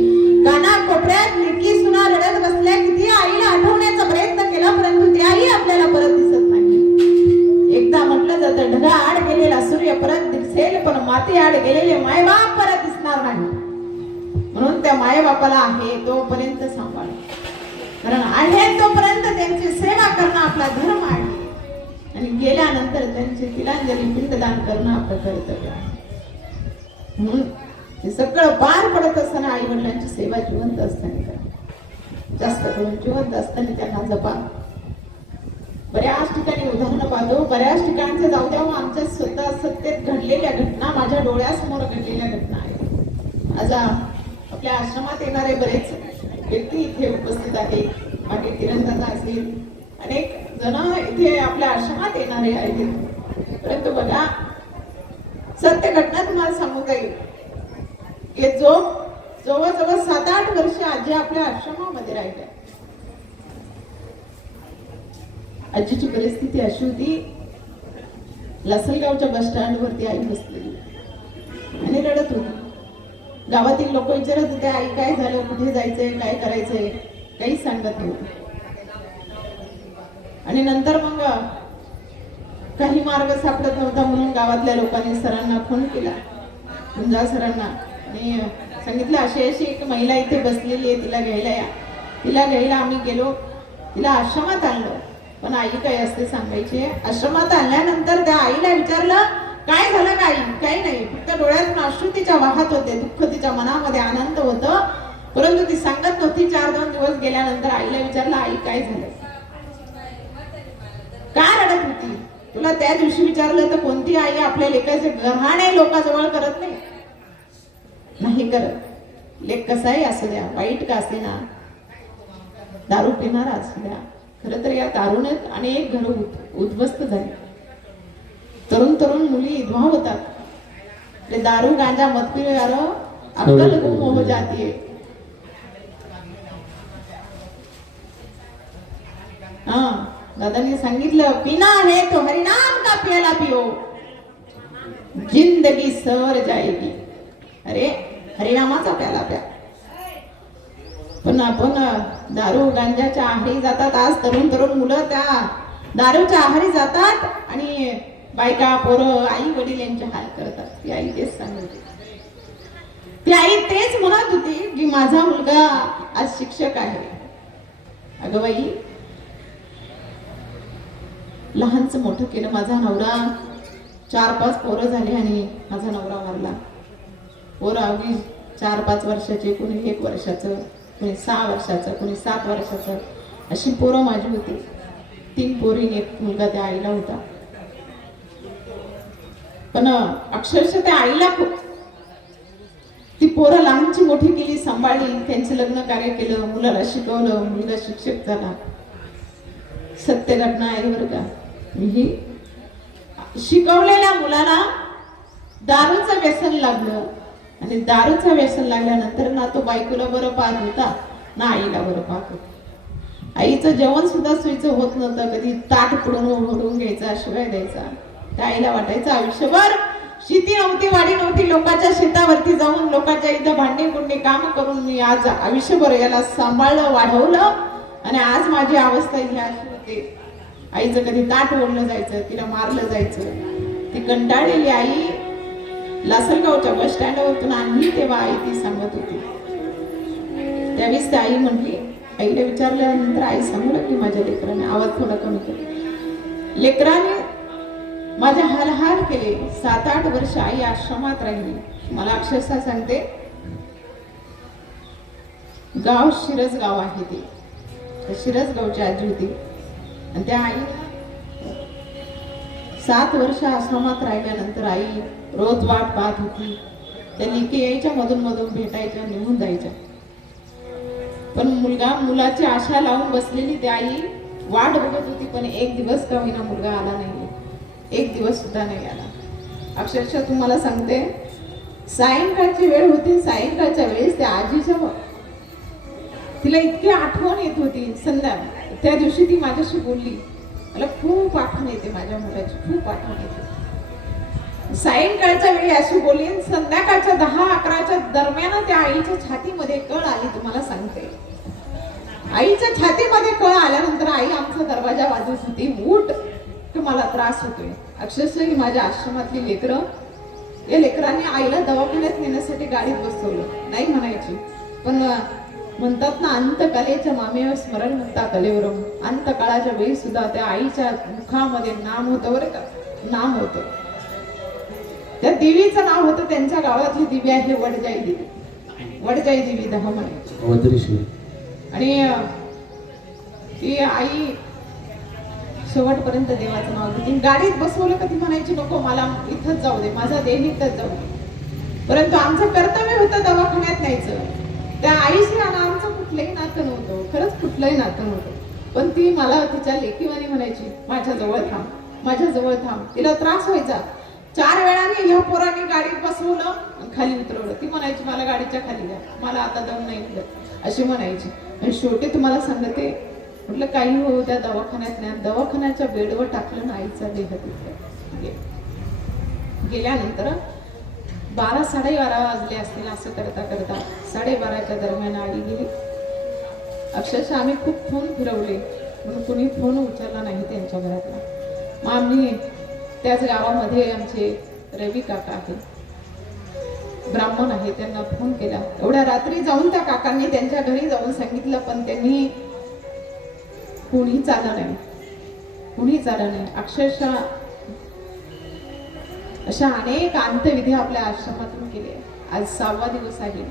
काना कोपऱ्यात निकी सुना रडत बसल्या, किती आईला आठवण्याचा प्रयत्न केला परंतु ती आई आपल्याला परत दिसत नाही. एकदा म्हटलं जातं ढगा आड गेलेला सूर्य परत दिसेल पण माती आड गेलेले मायबाप परत दिसणार नाही. म्हणून त्या मायबापाला आहे तोपर्यंत सांभाळ, कारण आहे तोपर्यंत त्यांची सेवा करणं आपला धर्म आहे आणि गेल्यानंतर त्यांची तिलांजली पिंडदान करणं आपलं कर्तव्य आहे. म्हणून हे सगळं पार पडत असताना आई वडिलांची सेवा जिवंत असताना करा. जास्त करून जिवंत असताना त्यांना जपा. बऱ्याच ठिकाणी उदाहरणं पाहतो, बऱ्याच ठिकाणचे जाऊ द्या आमच्या स्वतः सत्तेत घडलेल्या घटना, माझ्या डोळ्यासमोर घडलेल्या घटना आहेत. आज आपल्या आश्रमात येणारे बरेच व्यक्ती इथे उपस्थित आहेत. मागे तिरंदाजा असेल, अनेक जण इथे आपल्या आश्रमात येणारे आहेत. परंतु बघा, सत्य घटना तुम्हाला सांगू जाईल की जवळजवळ 7-8 वर्ष आजी आपल्या आश्रमामध्ये राहिल्या. आजीची परिस्थिती अशी होती, लासलगावच्या बस स्टँडवरती आई बसलेली आणि रडत होती. गावातील लोक विचारत होते, आई काय झालं, कुठे जायचंय, काय करायचंय, काही सांगत नव्हते. आणि नंतर मग काही मार्ग सापडत नव्हता म्हणून गावातल्या लोकांनी सरांना फोन केला, गुंजा सरांना, आणि सांगितलं अशी अशी एक महिला इथे बसलेली आहे, तिला घ्यायला या. तिला घ्यायला आम्ही गेलो, तिला आश्रमात आणलं. पण आई काय असते सांगायची, आश्रमात आणल्यानंतर त्या आईला विचारलं काय झालं, काही नाही, फक्त डोळ्यातून अश्रू तिच्या वाहत होते, दुःख तिच्या मनामध्ये आनंद होतं, परंतु ती सांगत नव्हती. 4-2 दिवस गेल्यानंतर आईला विचारलं, आई काय झालं, का रडत होती. तुला त्या दिवशी विचारलं तर कोणती आई आपल्या लेकाचे गव्हाणे लोकांजवळ करत नाही करत. लेक कसाही असू द्या, वाईट का असे ना, दारू पिणारा असू द्या. खरं तर या दारूनेच अनेक घर उद्ध्वस्त झाले. तरुण मुली विधवा होतात. दारू गांजा मत पिणे अक्कल गुम हो जाती है. दादांनी सांगितलं, पिना है तो हरिनाम का प्याला पियो, जिंदगी सवर जाएगी. अरे हरिनामाचा प्याला प्या. पण आपण दारू गांजाच्या आहारी जातात. आज तरुण मुलं त्या दारूच्या आहारी जातात आणि बायका पोरं आई वडील यांचे हाल करतात. ती आई तेच सांगत होती. ती आई तेच म्हणत होती की माझा मुलगा आज शिक्षक आहे. अगं बाई, लहानच मोठं केलं. माझा नवरा 4-5 पोरं झाली आणि माझा नवरा वारला. पोरं अगदी 4-5 वर्षाचे, कोणी 1 वर्षाचं, कोणी 6 वर्षाचं, कोणी 7 वर्षाचं, अशी पोरं माझी होती. 3 पोरी, 1 मुलगा त्या आईला होता. पण अक्षरशः त्या आईला ती पोरं लहानची मोठी केली, सांभाळली, त्यांचं लग्न कार्य केलं, मुलाला शिकवलं, मुलगा शिक्षक झाला. सत्य घटना आहे बरं का. ही शिकवलेल्या मुलाला दारूचं व्यसन लागलं आणि दारूचं व्यसन लागल्यानंतर ना तो बायकोला बरं पाहत होता ना आईला बरं पाहत होता. आईचं जेवण सुद्धा सोयीचं होत नव्हतं. कधी ताट पुढून ओढून घ्यायचा, शिवाय द्यायचा. त्या आईला वाटायचं आयुष्यभर शेती नव्हती, वाडी नव्हती, लोकांच्या शेतावरती जाऊन लोकांच्या इथं भांडी कुंडी काम करून मी आज आयुष्यभर याला सांभाळलं, वाढवलं आणि आज माझी अवस्था ही अशी होते. आईचं कधी ताट ओढलं जायचं, तिला मारलं जायचं. ती कंटाळलेली आई लासलगावच्या बस स्टँडवरतून आणली तेव्हा आई ती सांगत होती. त्यावेळेस ती आई म्हटली, आईला विचारल्यानंतर आई सांगू लागली माझ्या लेकराने, आवाज थोडा कमी केला. लेकराने माझे हाल केले. 7-8 वर्ष आई आश्रमात राहिली. मला अक्षरशः सांगते, गाव शिरस गाव आहे ते. शिरस गावची आजी होती आणि त्या आई 7 वर्ष आश्रमात राहिल्यानंतर आई रोज वाट पाहत होती. त्या लेकी यायच्या, मधून मधून भेटायच्या, निघून जायच्या. पण मुलाची आशा लावून बसलेली त्या आई वाट बघत होती. पण एक दिवस का होईना मुलगा आला नाही, एक दिवस सुद्धा नाही आला. अक्षरशः तुम्हाला सांगते, सायंकाळची वेळ होती. सायंकाळच्या वेळेस त्या आजीच्या तिला इतकी आठवण येत होती. त्या दिवशी ती माझ्याशी बोलली, मला खूप आठवण येते माझ्या मुलाची, खूप आठवण येते. सायंकाळच्या वेळी अशी बोलली. संध्याकाळच्या 10-11च्या दरम्यान त्या आईच्या छातीमध्ये कळ आली. तुम्हाला सांगते, आईच्या छातीमध्ये कळ आल्यानंतर आई आमचा दरवाजा वाजवत होती, उठ की मला त्रास होतोय. अक्षरशः ही माझ्या आश्रमातली लेकरं, या लेकरांनी आईला दवाखान्यात नेण्यासाठी गाडीत बसवलं. नाही म्हणायची, पण म्हणतात ना, अंतकालेच्या मामेवर स्मरण मुक्ता कलेवरम. अंतकाळाच्या वेळी सुद्धा त्या आईच्या मुखामध्ये नाम होतं बरं का, नाम होतं. त्या देवीचं नाव होतं, त्यांच्या गावातली देवी आहे वडजाई देवी. वडजाई देवी 10 म्हणायची. आणि ती आई शेवटपर्यंत देवाचं नाव घेते. गाडीत बसवलं कधी म्हणायची, नको मला इथंच जाऊ दे, माझा देह इथंच जाऊ दे. परंतु आमचं कर्तव्य होतं दवाखान्यात न्यायचं. त्या आईशी आमचं कुठलंही नातं नव्हतं, खरंच कुठलंही नातं नव्हतं. पण ती मला तिच्या लेकीवानी म्हणायची, माझ्या जवळ थांब, माझ्या जवळ थांब. तिला त्रास व्हायचा. 4 वेळाने ह्या पोराने गाडीत बसवलं आणि खाली उतरवलं. ती म्हणायची, मला गाडीच्या खाली द्या, मला आता दम नाही मिळत, अशी म्हणायची. आणि शेवटी तुम्हाला सांगते, म्हटलं काही हो, त्या दवाखान्यात नाही. दवाखान्याच्या बेडवर टाकलं ना आईचा देह तिथे. गेल्यानंतर 12-12:30 वाजले असतील. असं करता करता 12:30च्या दरम्यान आई गेली. अक्षरशः आम्ही खूप फोन फिरवले, म्हणून कुणी फोन उचलला नाही त्यांच्या घरातला. मग आम्ही त्याच गावामध्ये आमचे रवी काका आहे, ब्राह्मण आहे, त्यांना फोन केला. एवढ्या रात्री जाऊन त्या काकांनी त्यांच्या घरी जाऊन सांगितलं, पण त्यांनी कुणीच आलं नाही, कुणीच आलं नाही. अक्षरशः अशा अनेक अंत्यविधी आपल्या आश्रमातून केले. आज 6वा दिवस आहे.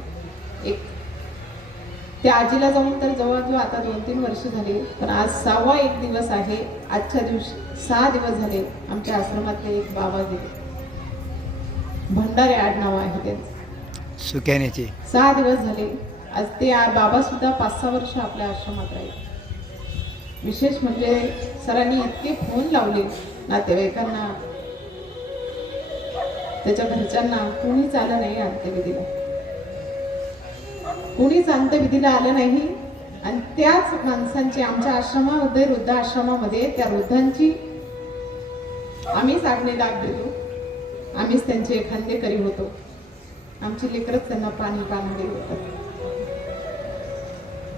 एक त्या आजीला जाऊन तर जवळजवळ आता 2-3 वर्ष झाली, पण आज 6वा एक दिवस आहे. आजच्या दिवशी 6 दिवस झाले आमच्या आश्रमातले एक बाबा गेले. भंडारे आडनाव आहे त्यांचं, सुक्याण्याचे. 6 दिवस झाले. आज ते बाबा सुद्धा 5-6 वर्ष आपल्या आश्रमात राहिले. विशेष म्हणजे सरांनी इतके फोन लावले नातेवाईकांना, त्याच्या घरच्यांना, कोणीच आलं नाही अंत्यविधीला, कोणीच अंत्यविधीला आलं नाही. आणि त्याच माणसांची आमच्या आश्रमामध्ये, वृद्ध आश्रमामध्ये, त्या वृद्धांची आम्हीच आग्ने दाग देतो, आम्हीच त्यांचे खांदेकरी होतो. आमची लेकरच त्यांना पाणी पाणी होतात.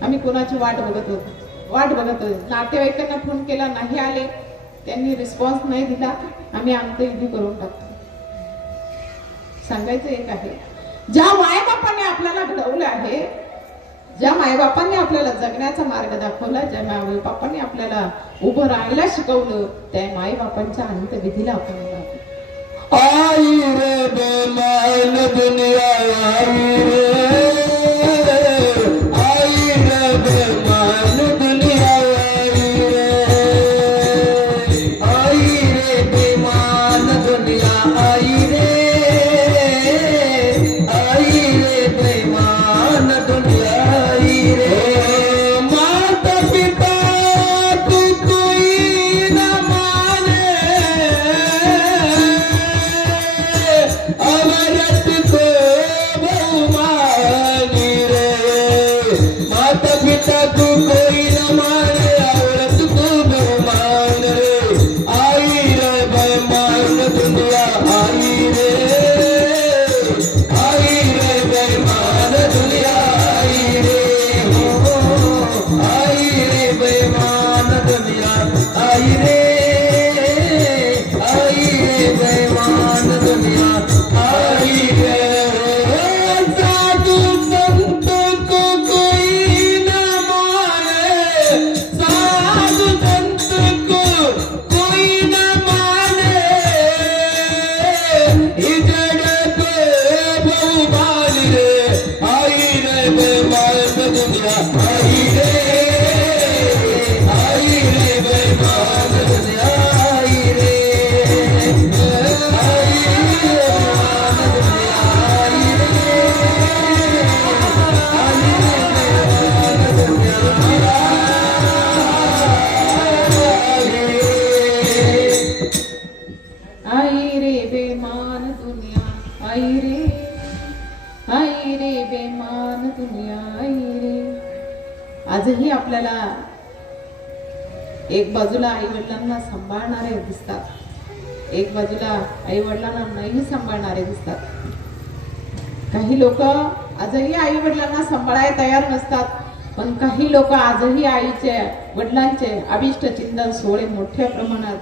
आम्ही कोणाची वाट बघत होतो. नातेवाईकांना फोन केला, नाही आले, त्यांनी रिस्पॉन्स नाही दिला, आम्ही अंत्यविधी करून टाकतो. सांगायचं एक आहे, ज्या मायबापांनी आपल्याला घडवलं आहे, ज्या मायबापांनी आपल्याला जगण्याचा मार्ग दाखवला, ज्या मायबापांनी आपल्याला उभं राहायला शिकवलं, त्या मायबापांच्या अंत्यविधीला आपण जातो. आई रे बेमान दुनिया, आई रे बेमान दुनिया, आई रे बेमान दुनिया, आई रे आजही आपल्याला एक बाजूला आई वडिलांना सांभाळणारे दिसतात, एक बाजूला आई वडिलांना नाही सांभाळणारे दिसतात. काही लोक आजही आई वडिलांना सांभाळायला तयार नसतात, पण काही लोक आजही आईचे वडिलांचे अभिष्ट चिंतन सोहळे मोठ्या प्रमाणात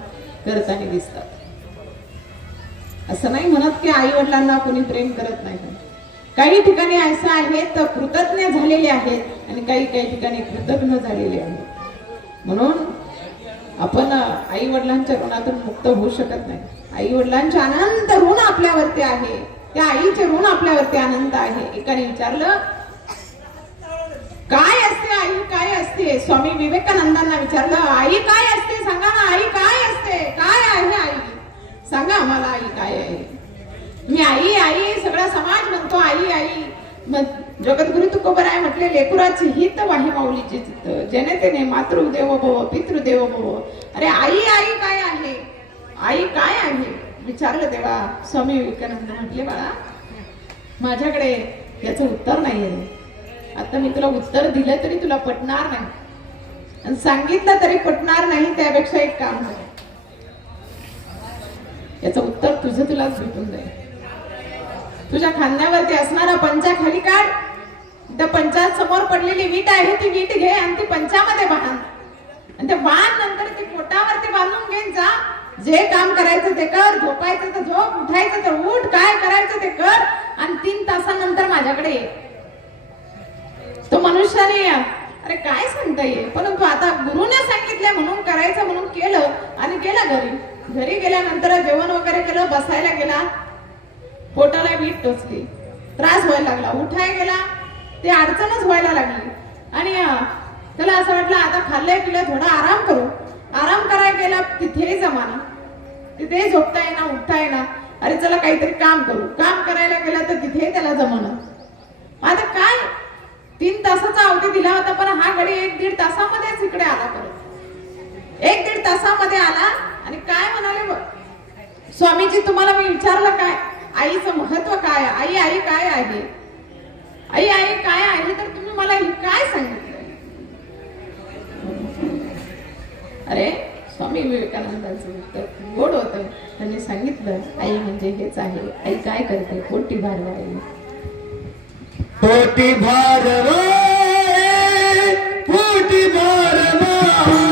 करताना दिसतात. असं नाही म्हणत की आई वडिलांना कोणी प्रेम करत नाही. काही ठिकाणी असं आहे तर कृतज्ञ झालेले आहेत आणि काही ठिकाणी कृतज्ञ झालेले आहेत. म्हणून आपण आई वडिलांच्या ऋणातून मुक्त होऊ शकत नाही. आई वडिलांचे अनंत ऋण आपल्यावरती आहे, त्या आईचे ऋण आपल्यावरती अनंत आहे. एकाने विचारलं, काय असते आई, काय असते? स्वामी विवेकानंदांना विचारलं, आई काय असते सांगा ना, आई काय असते, काय आहे आई, सांगा आम्हाला आई काय आहे. मी आई आई सगळा समाज म्हणतो आई आई. मग जगद्गुरु तुकोबराय म्हटले, लेकुराची हित वाहे माऊलीचे चित्त, जेणे तेने मातृदेवो भव पितृदेवो भव. अरे आई आई काय आहे, आई काय आहे विचारलं तेव्हा स्वामी विवेकानंद म्हटले, बाळा माझ्याकडे याचं उत्तर नाहीये. आता मी तुला उत्तर दिलं तरी तुला पटणार नाही आणि सांगितलं तरी पटणार नाही. त्यापेक्षा एक काम कर, याचं उत्तर तुझं तुलाच भेटून जाईल. तुझ्या खांद्यावरती असणारा पंचा खाली काढ, त्या पंचात समोर पडलेली वीट आहे ती वीट घे आणि ती पंचामध्ये बांध, आणि ते बांध नंतर ती पोटावरती बांधून घेऊन जा. जे काम करायचं ते कर, झोपायचं तर झोप, उठायचं तर उठ, काय करायचं ते कर आणि 3 तासानंतर माझ्याकडे ये. तो मनुष्याने अरे काय सांगता येईल, परंतु आता गुरुने सांगितले म्हणून करायचं म्हणून केलं आणि गेला घरी. घरी गेल्यानंतर जेवण वगैरे केलं, बसायला गेला, पोटाला वीट टोचली, त्रास व्हायला लागला, उठाय गेला, ते अडचणच व्हायला लागली आणि त्याला असं वाटलं आता खाल्लंय पिलं थोडा आराम करू. आराम करायला गेला, तिथेही जमाना, तिथे झोपता येणार, उठता येणार. अरे चला काहीतरी काम करू, काम करायला गेला तर तिथे त्याला जमाना. आता काय 3 तासाचा अवधी दिला होता, पण हा घडी 1-1.5 तासामध्येच इकडे आला. परत 1-1.5 तासामध्ये आला आणि काय म्हणाले, स्वामीजी तुम्हाला मी विचारलं काय आईचं महत्व काय, आई आई काय आहे, आई आई काय आहे, तर तुम्ही मला हे काय सांगितलं. अरे स्वामी विवेकानंदांचं उत्तर गोड होतं. त्यांनी सांगितलं, आई म्हणजे हेच आहे. आई काय करते, पोटी भारवाई, पोटी भारवाए, पोटी भारवाए,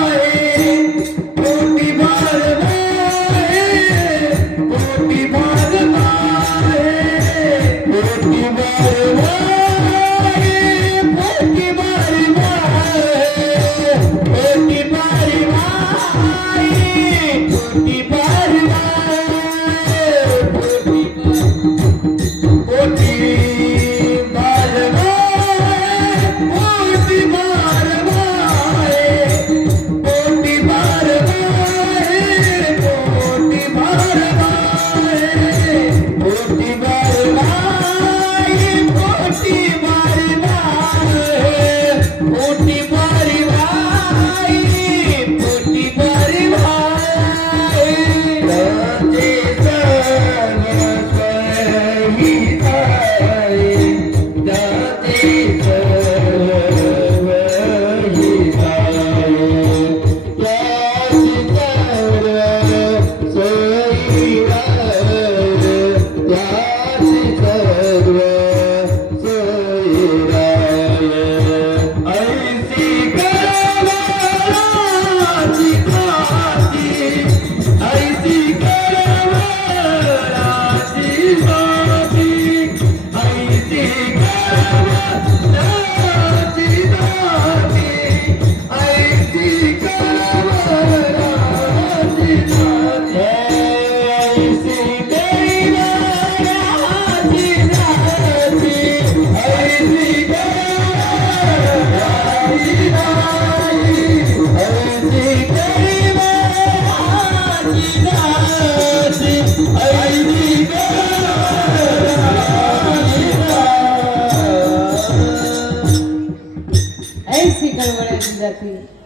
पोटी भारवाए, पोटी भारवाए, पोटी भारवाए, पोटी भारवाए, पोटी भारवाए, पोटी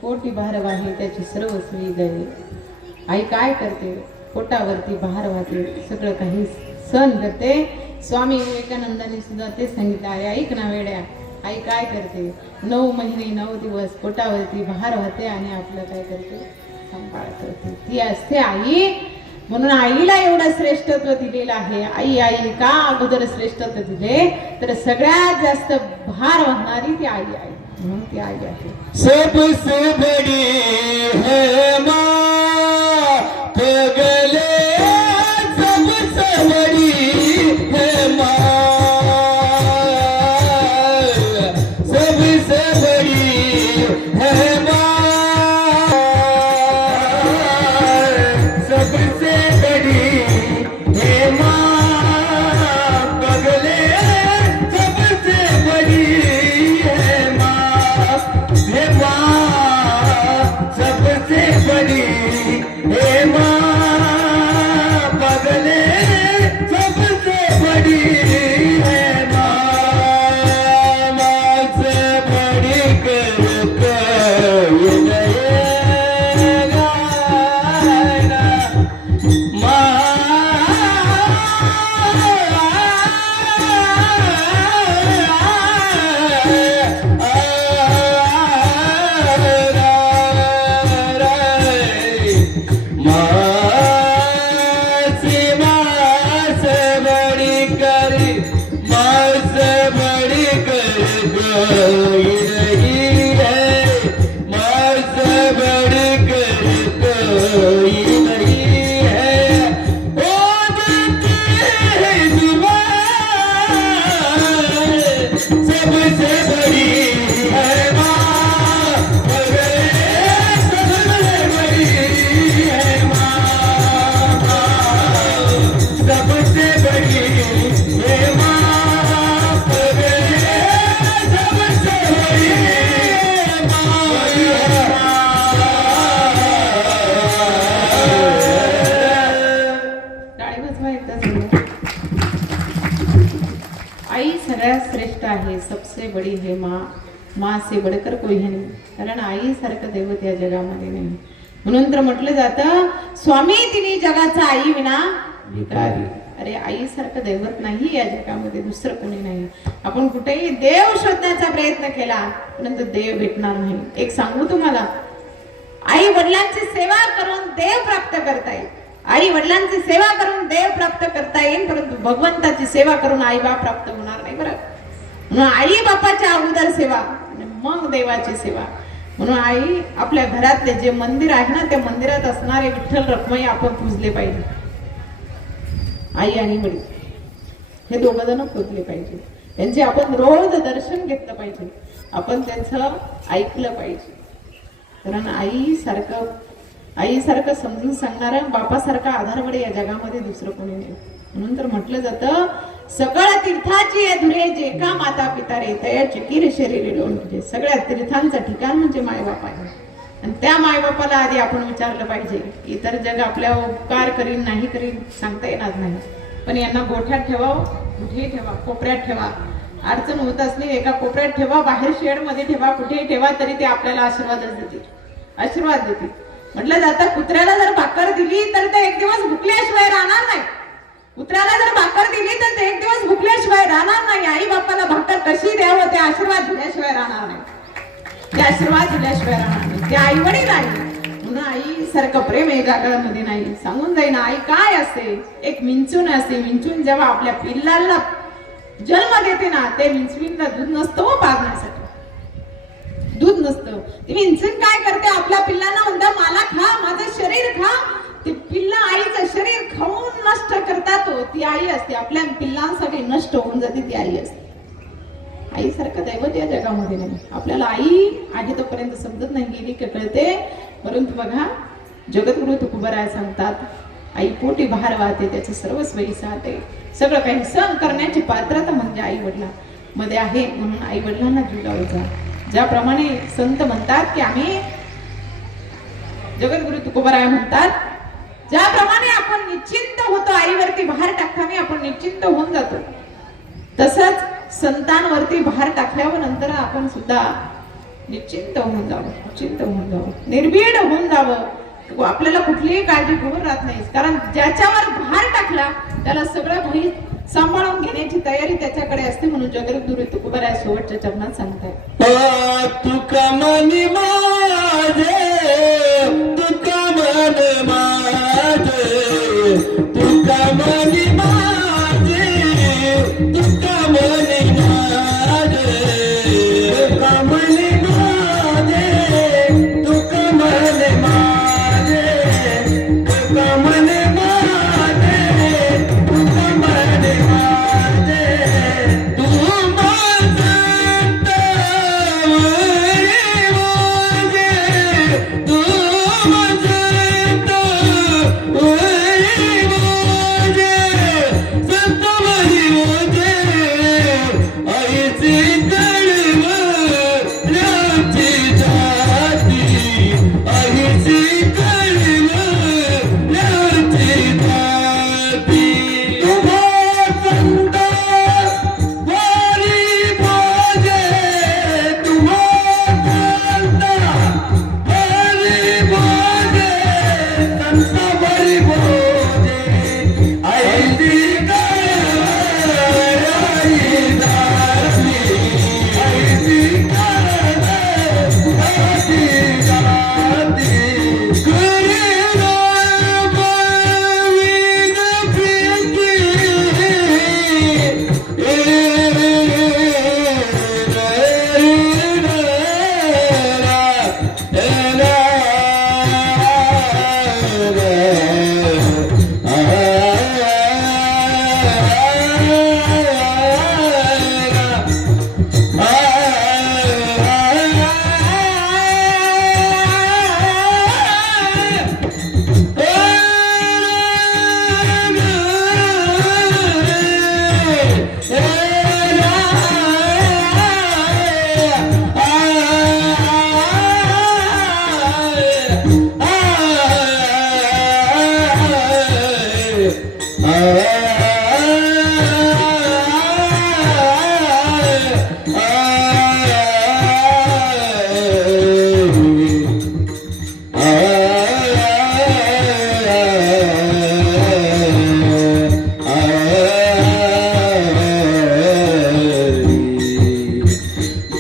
पोटी भार वाहे त्याची सर्व सोयी जाईल. आई काय करते, पोटावरती भार वाहते, सगळं काही सहन करते. स्वामी विवेकानंदांनी सुद्धा ते सांगितलं आहे. ऐक ना वेड्या, आई काय करते 9 महिने 9 दिवस पोटावरती भार होते आणि आपलं काय करते सांभाळ करते. ती असते आई. म्हणून आईला एवढं श्रेष्ठत्व दिलेलं आहे. आई आई का अगोदर श्रेष्ठत्व दिले तर सगळ्यात जास्त भार वाहणारी ती आई आहे. म्हणून ती आई आहे. सबसे बड़ी है माँ पगले, सबसे बड़ी है माँ, सबसे बड़ी है माँ, सबसे बड़ी है माँ पगले, सबसे बड़ी है माँ, हे माँ सबसे बड़ी हे माँ पगले, सबसे बड़ी है माँ, माँ से बड़ी कर कोई नहीं गाना, सबसे बड़ी है माँ पगले, सबसे बड़ी है माँ, सबसे बड़ी है माँ पगले, सबसे बड़ी है टाळी वाजवा एकदा सगळे. आई सगळ्यात श्रेष्ठ आहे. सबसे बडी है माँ, माँ से बढ़कर कोई है नहीं. कारण आई सारखं दैवत या जगामध्ये नाही. म्हणून तर म्हटलं जातं स्वामी तिने जगाचा आई विना भिकारी. अरे आई सारखं दैवत नाही या जगामध्ये, दुसरं कोणी नाही. आपण कुठेही देव शोधण्याचा प्रयत्न केला परंतु देव भेटणार नाही. एक सांगू तुम्हाला, आई वडिलांची सेवा करून देव प्राप्त करता येईल. आई वडिलांची सेवा करून देव प्राप्त करता येईल परंतु भगवंताची सेवा करून आई बाप प्राप्त होणार नाही. बरं, म्हणून आई बापाच्या अगोदर सेवा आणि मग देवाची सेवा. म्हणून आई आपल्या घरातले जे मंदिर आहे ना त्या मंदिरात असणारे विठ्ठल रखुमाई आपण पूजले पाहिजे. आई आणि वडील हे दोघं जण पूजले पाहिजे. त्यांचे आपण रोज दर्शन घेतलं पाहिजे. आपण त्यांचं ऐकलं पाहिजे. कारण आईसारखं समजून सांगणारा बापासारखा आधारवडे या जगामध्ये दुसरं कोणी नाही. म्हणून तर म्हटलं जातं सकळ तीर्थाची धुरे जे का माता पिता रे तया चिकीर शरीर लोणचे. सगळ्या तीर्थांचं ठिकाण म्हणजे मायबाप आहे. आणि त्या मायबापाला आधी आपण विचारलं पाहिजे. इतर जग आपल्या उपकार करीन नाही करीन सांगता येणार नाही, पण यांना गोठ्यात ठेवावं, कुठेही ठेवा, कोपऱ्यात ठेवा. अडचण होत असली एका कोपऱ्यात ठेवा, बाहेर शेड मध्ये ठेवा, कुठेही ठेवा, तरी ते आपल्याला आशीर्वादच देतील. आशीर्वाद देतील. म्हटलं जातं कुत्र्याला जर भाकर दिली तर ते एक दिवस भुकल्याशिवाय राहणार नाही. कुत्र्याला जर भाकर दिली तर ते एक दिवस भुकल्याशिवाय राहणार नाही. आई बापाला भाकर कशी द्यावं ते आशीर्वाद दिल्याशिवाय राहणार नाही. ते आशीर्वाद दिल्याशिवाय राहणार नाही. ते आई वडील आहे. म्हणून आई सारखं प्रेम या जगामध्ये नाही. सांगून जाईन आई काय असते. एक मिंचून असते. मिंचून जेव्हा आपल्या पिल्लाला जन्म देते ना ते मिंचवीला दूध नसतं पाजण्यासाठी. दूध नसतं. ती विंचून काय करते आपल्या पिल्लांना म्हणता मला खा, माझं शरीर खा. ते पिल्ला आईचं शरीर खाऊन नष्ट करतात. ती आई असते. आपल्या पिल्लांसाठी नष्ट होऊन जाते ती आई असते. आईसारखं दैवत या जगामध्ये नाही. आपल्याला आई आहे तोपर्यंत समजत नाही, गेली की कळते. परंतु बघा जगद्गुरु तुकोबराय सांगतात आई पोटी भार वाहते त्याचे सर्वस्व साथे. सगळं काही सहन करण्याची पात्रता म्हणजे आई वडिला मध्ये आहे. म्हणून आई वडिलांना जीव लावायचा. ज्याप्रमाणे संत म्हणतात की आम्ही जगद्गुरु तुकोबराय म्हणतात ज्याप्रमाणे आपण निश्चिंत होतो आईवरती भार टाकताना आपण निश्चिंत होऊन जातो, तसंच संतांवरती भार टाकल्यावर नंतर आपण सुद्धा निश्चिंत होऊन जावं, निश्चिंत होऊन जावं, निर्भीड होऊन जावं. आपल्याला कुठलीही काळजी घेऊन राहत नाही. कारण ज्याच्यावर भार टाकला त्याला सगळं काही सांभाळून घेण्याची तयारी त्याच्याकडे असते, म्हणून जगद्गुरु तुकोबाराय शेवटच्या चरणात सांगताय. तुका मनी माझे, तुका मन माझे, तुका मनी माझे, तुका मनी माझे, तुका मनी माझे, तुका मन माझे, तुका मन माझे, तुका मन माझे, तू माझा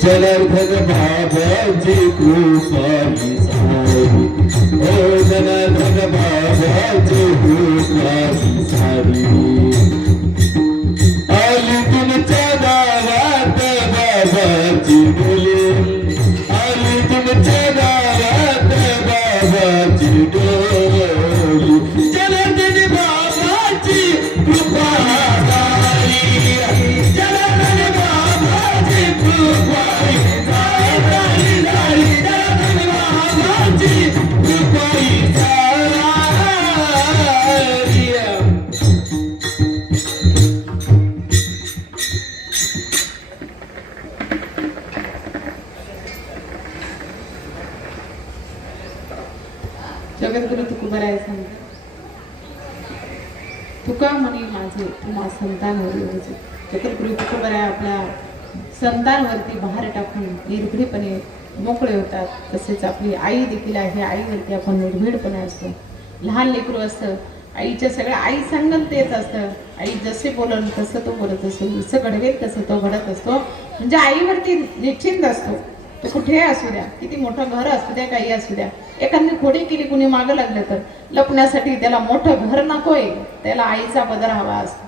जनार्दन बाबाची कृपाई सारी, ओ जनार्दन बाबाची कृपाई सारी, आली तुमच्या गावात बाबाची डोली, आली तुमच्या गावात बाबाची डोली, जनार्दन बाबाची कृपा सारी, जनार्दन बाबाची कृपा जगद्गुरु तुकोबाराय सांगतात, तुका म्हणे माझे तुम्हा संतांवर योजे. जगद्गुरु तुकोबाराय आपल्या संतांवरती भार टाकून निर्भीडपणे मोकळे होतात. तसेच आपली आई देखील आहे, आईवरती आपण निर्भीडपणे असतो. लहान लेकरू असतं, आईच्या सगळ्या आई सांगत तेच असतं. आई जसे बोलल तसं तो बोलत असतो, जसं घडवेल तसं तो घडत असतो. म्हणजे आईवरती निश्चिंत असतो. तो कुठेही असू द्या, किती मोठं घर असू द्या, काही असू द्या, एखादी खोडी केली कुणी मागं लागलं तर लपण्यासाठी त्याला मोठं घर नकोय, त्याला आईचा पदर हवा असतो.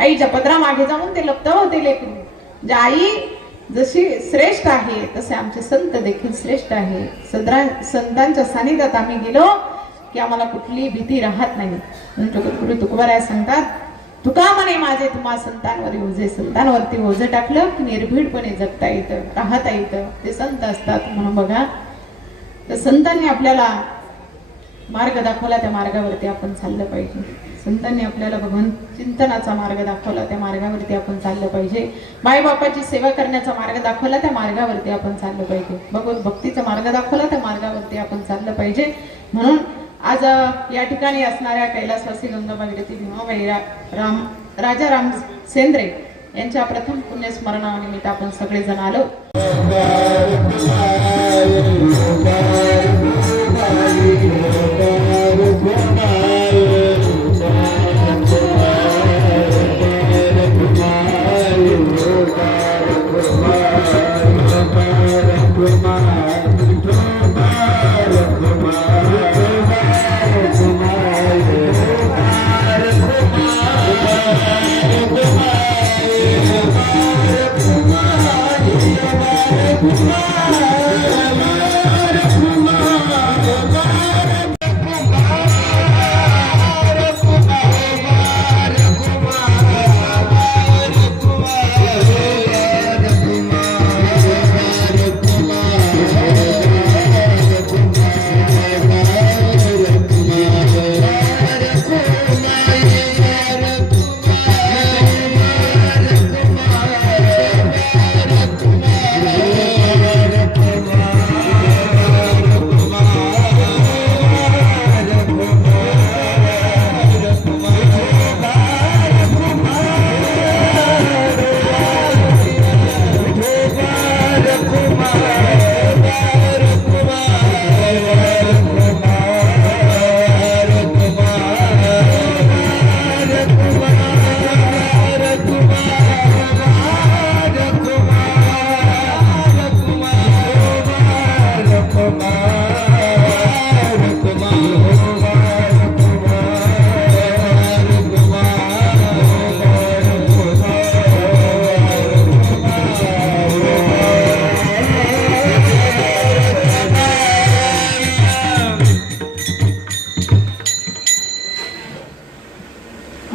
आईच्या पदरा मागे जाऊन ते लपतं होते लेकरू. म्हणजे आई जशी श्रेष्ठ आहे तसे आमचे संत देखील श्रेष्ठ आहे. संतांच्या सानिध्यात आम्ही गेलो की आम्हाला कुठली भीती राहत नाही. म्हणून जगद्गुरु तुकोबाराय सांगतात, तुका म्हणे माझे तुम्हा संतांवर ओझे. संतांवरती ओझे टाकलं की निर्भीडपणे जगता येतं, राहता येतं. ते संत असतात. म्हणून बघा, तर संतांनी आपल्याला मार्ग दाखवला, त्या मार्गावरती आपण चाललं पाहिजे. संतांनी आपल्याला भगवंत चिंतनाचा मार्ग दाखवला, त्या मार्गावरती आपण चाललं पाहिजे. मायबापाची सेवा करण्याचा मार्ग दाखवला, त्या मार्गावरती आपण चाललं पाहिजे. भगवत भक्तीचा मार्ग दाखवला, त्या मार्गावरती आपण चाललं पाहिजे. म्हणून आज या ठिकाणी असणाऱ्या कैलासवासी गंगाबाई भीमाबाई राजा राम सेंद्रे यांच्या प्रथम पुण्यस्मरणानिमित्त आपण सगळेजण आलो.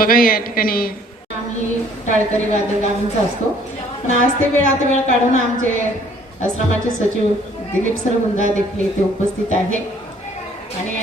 बघा या ठिकाणी आम्ही टाळकरी वादळ गावांचा असतो, पण आज ते वेळ काढून आमचे आश्रमाचे सचिव दिलीप सर हुंदा देखील इथे उपस्थित आहे आणि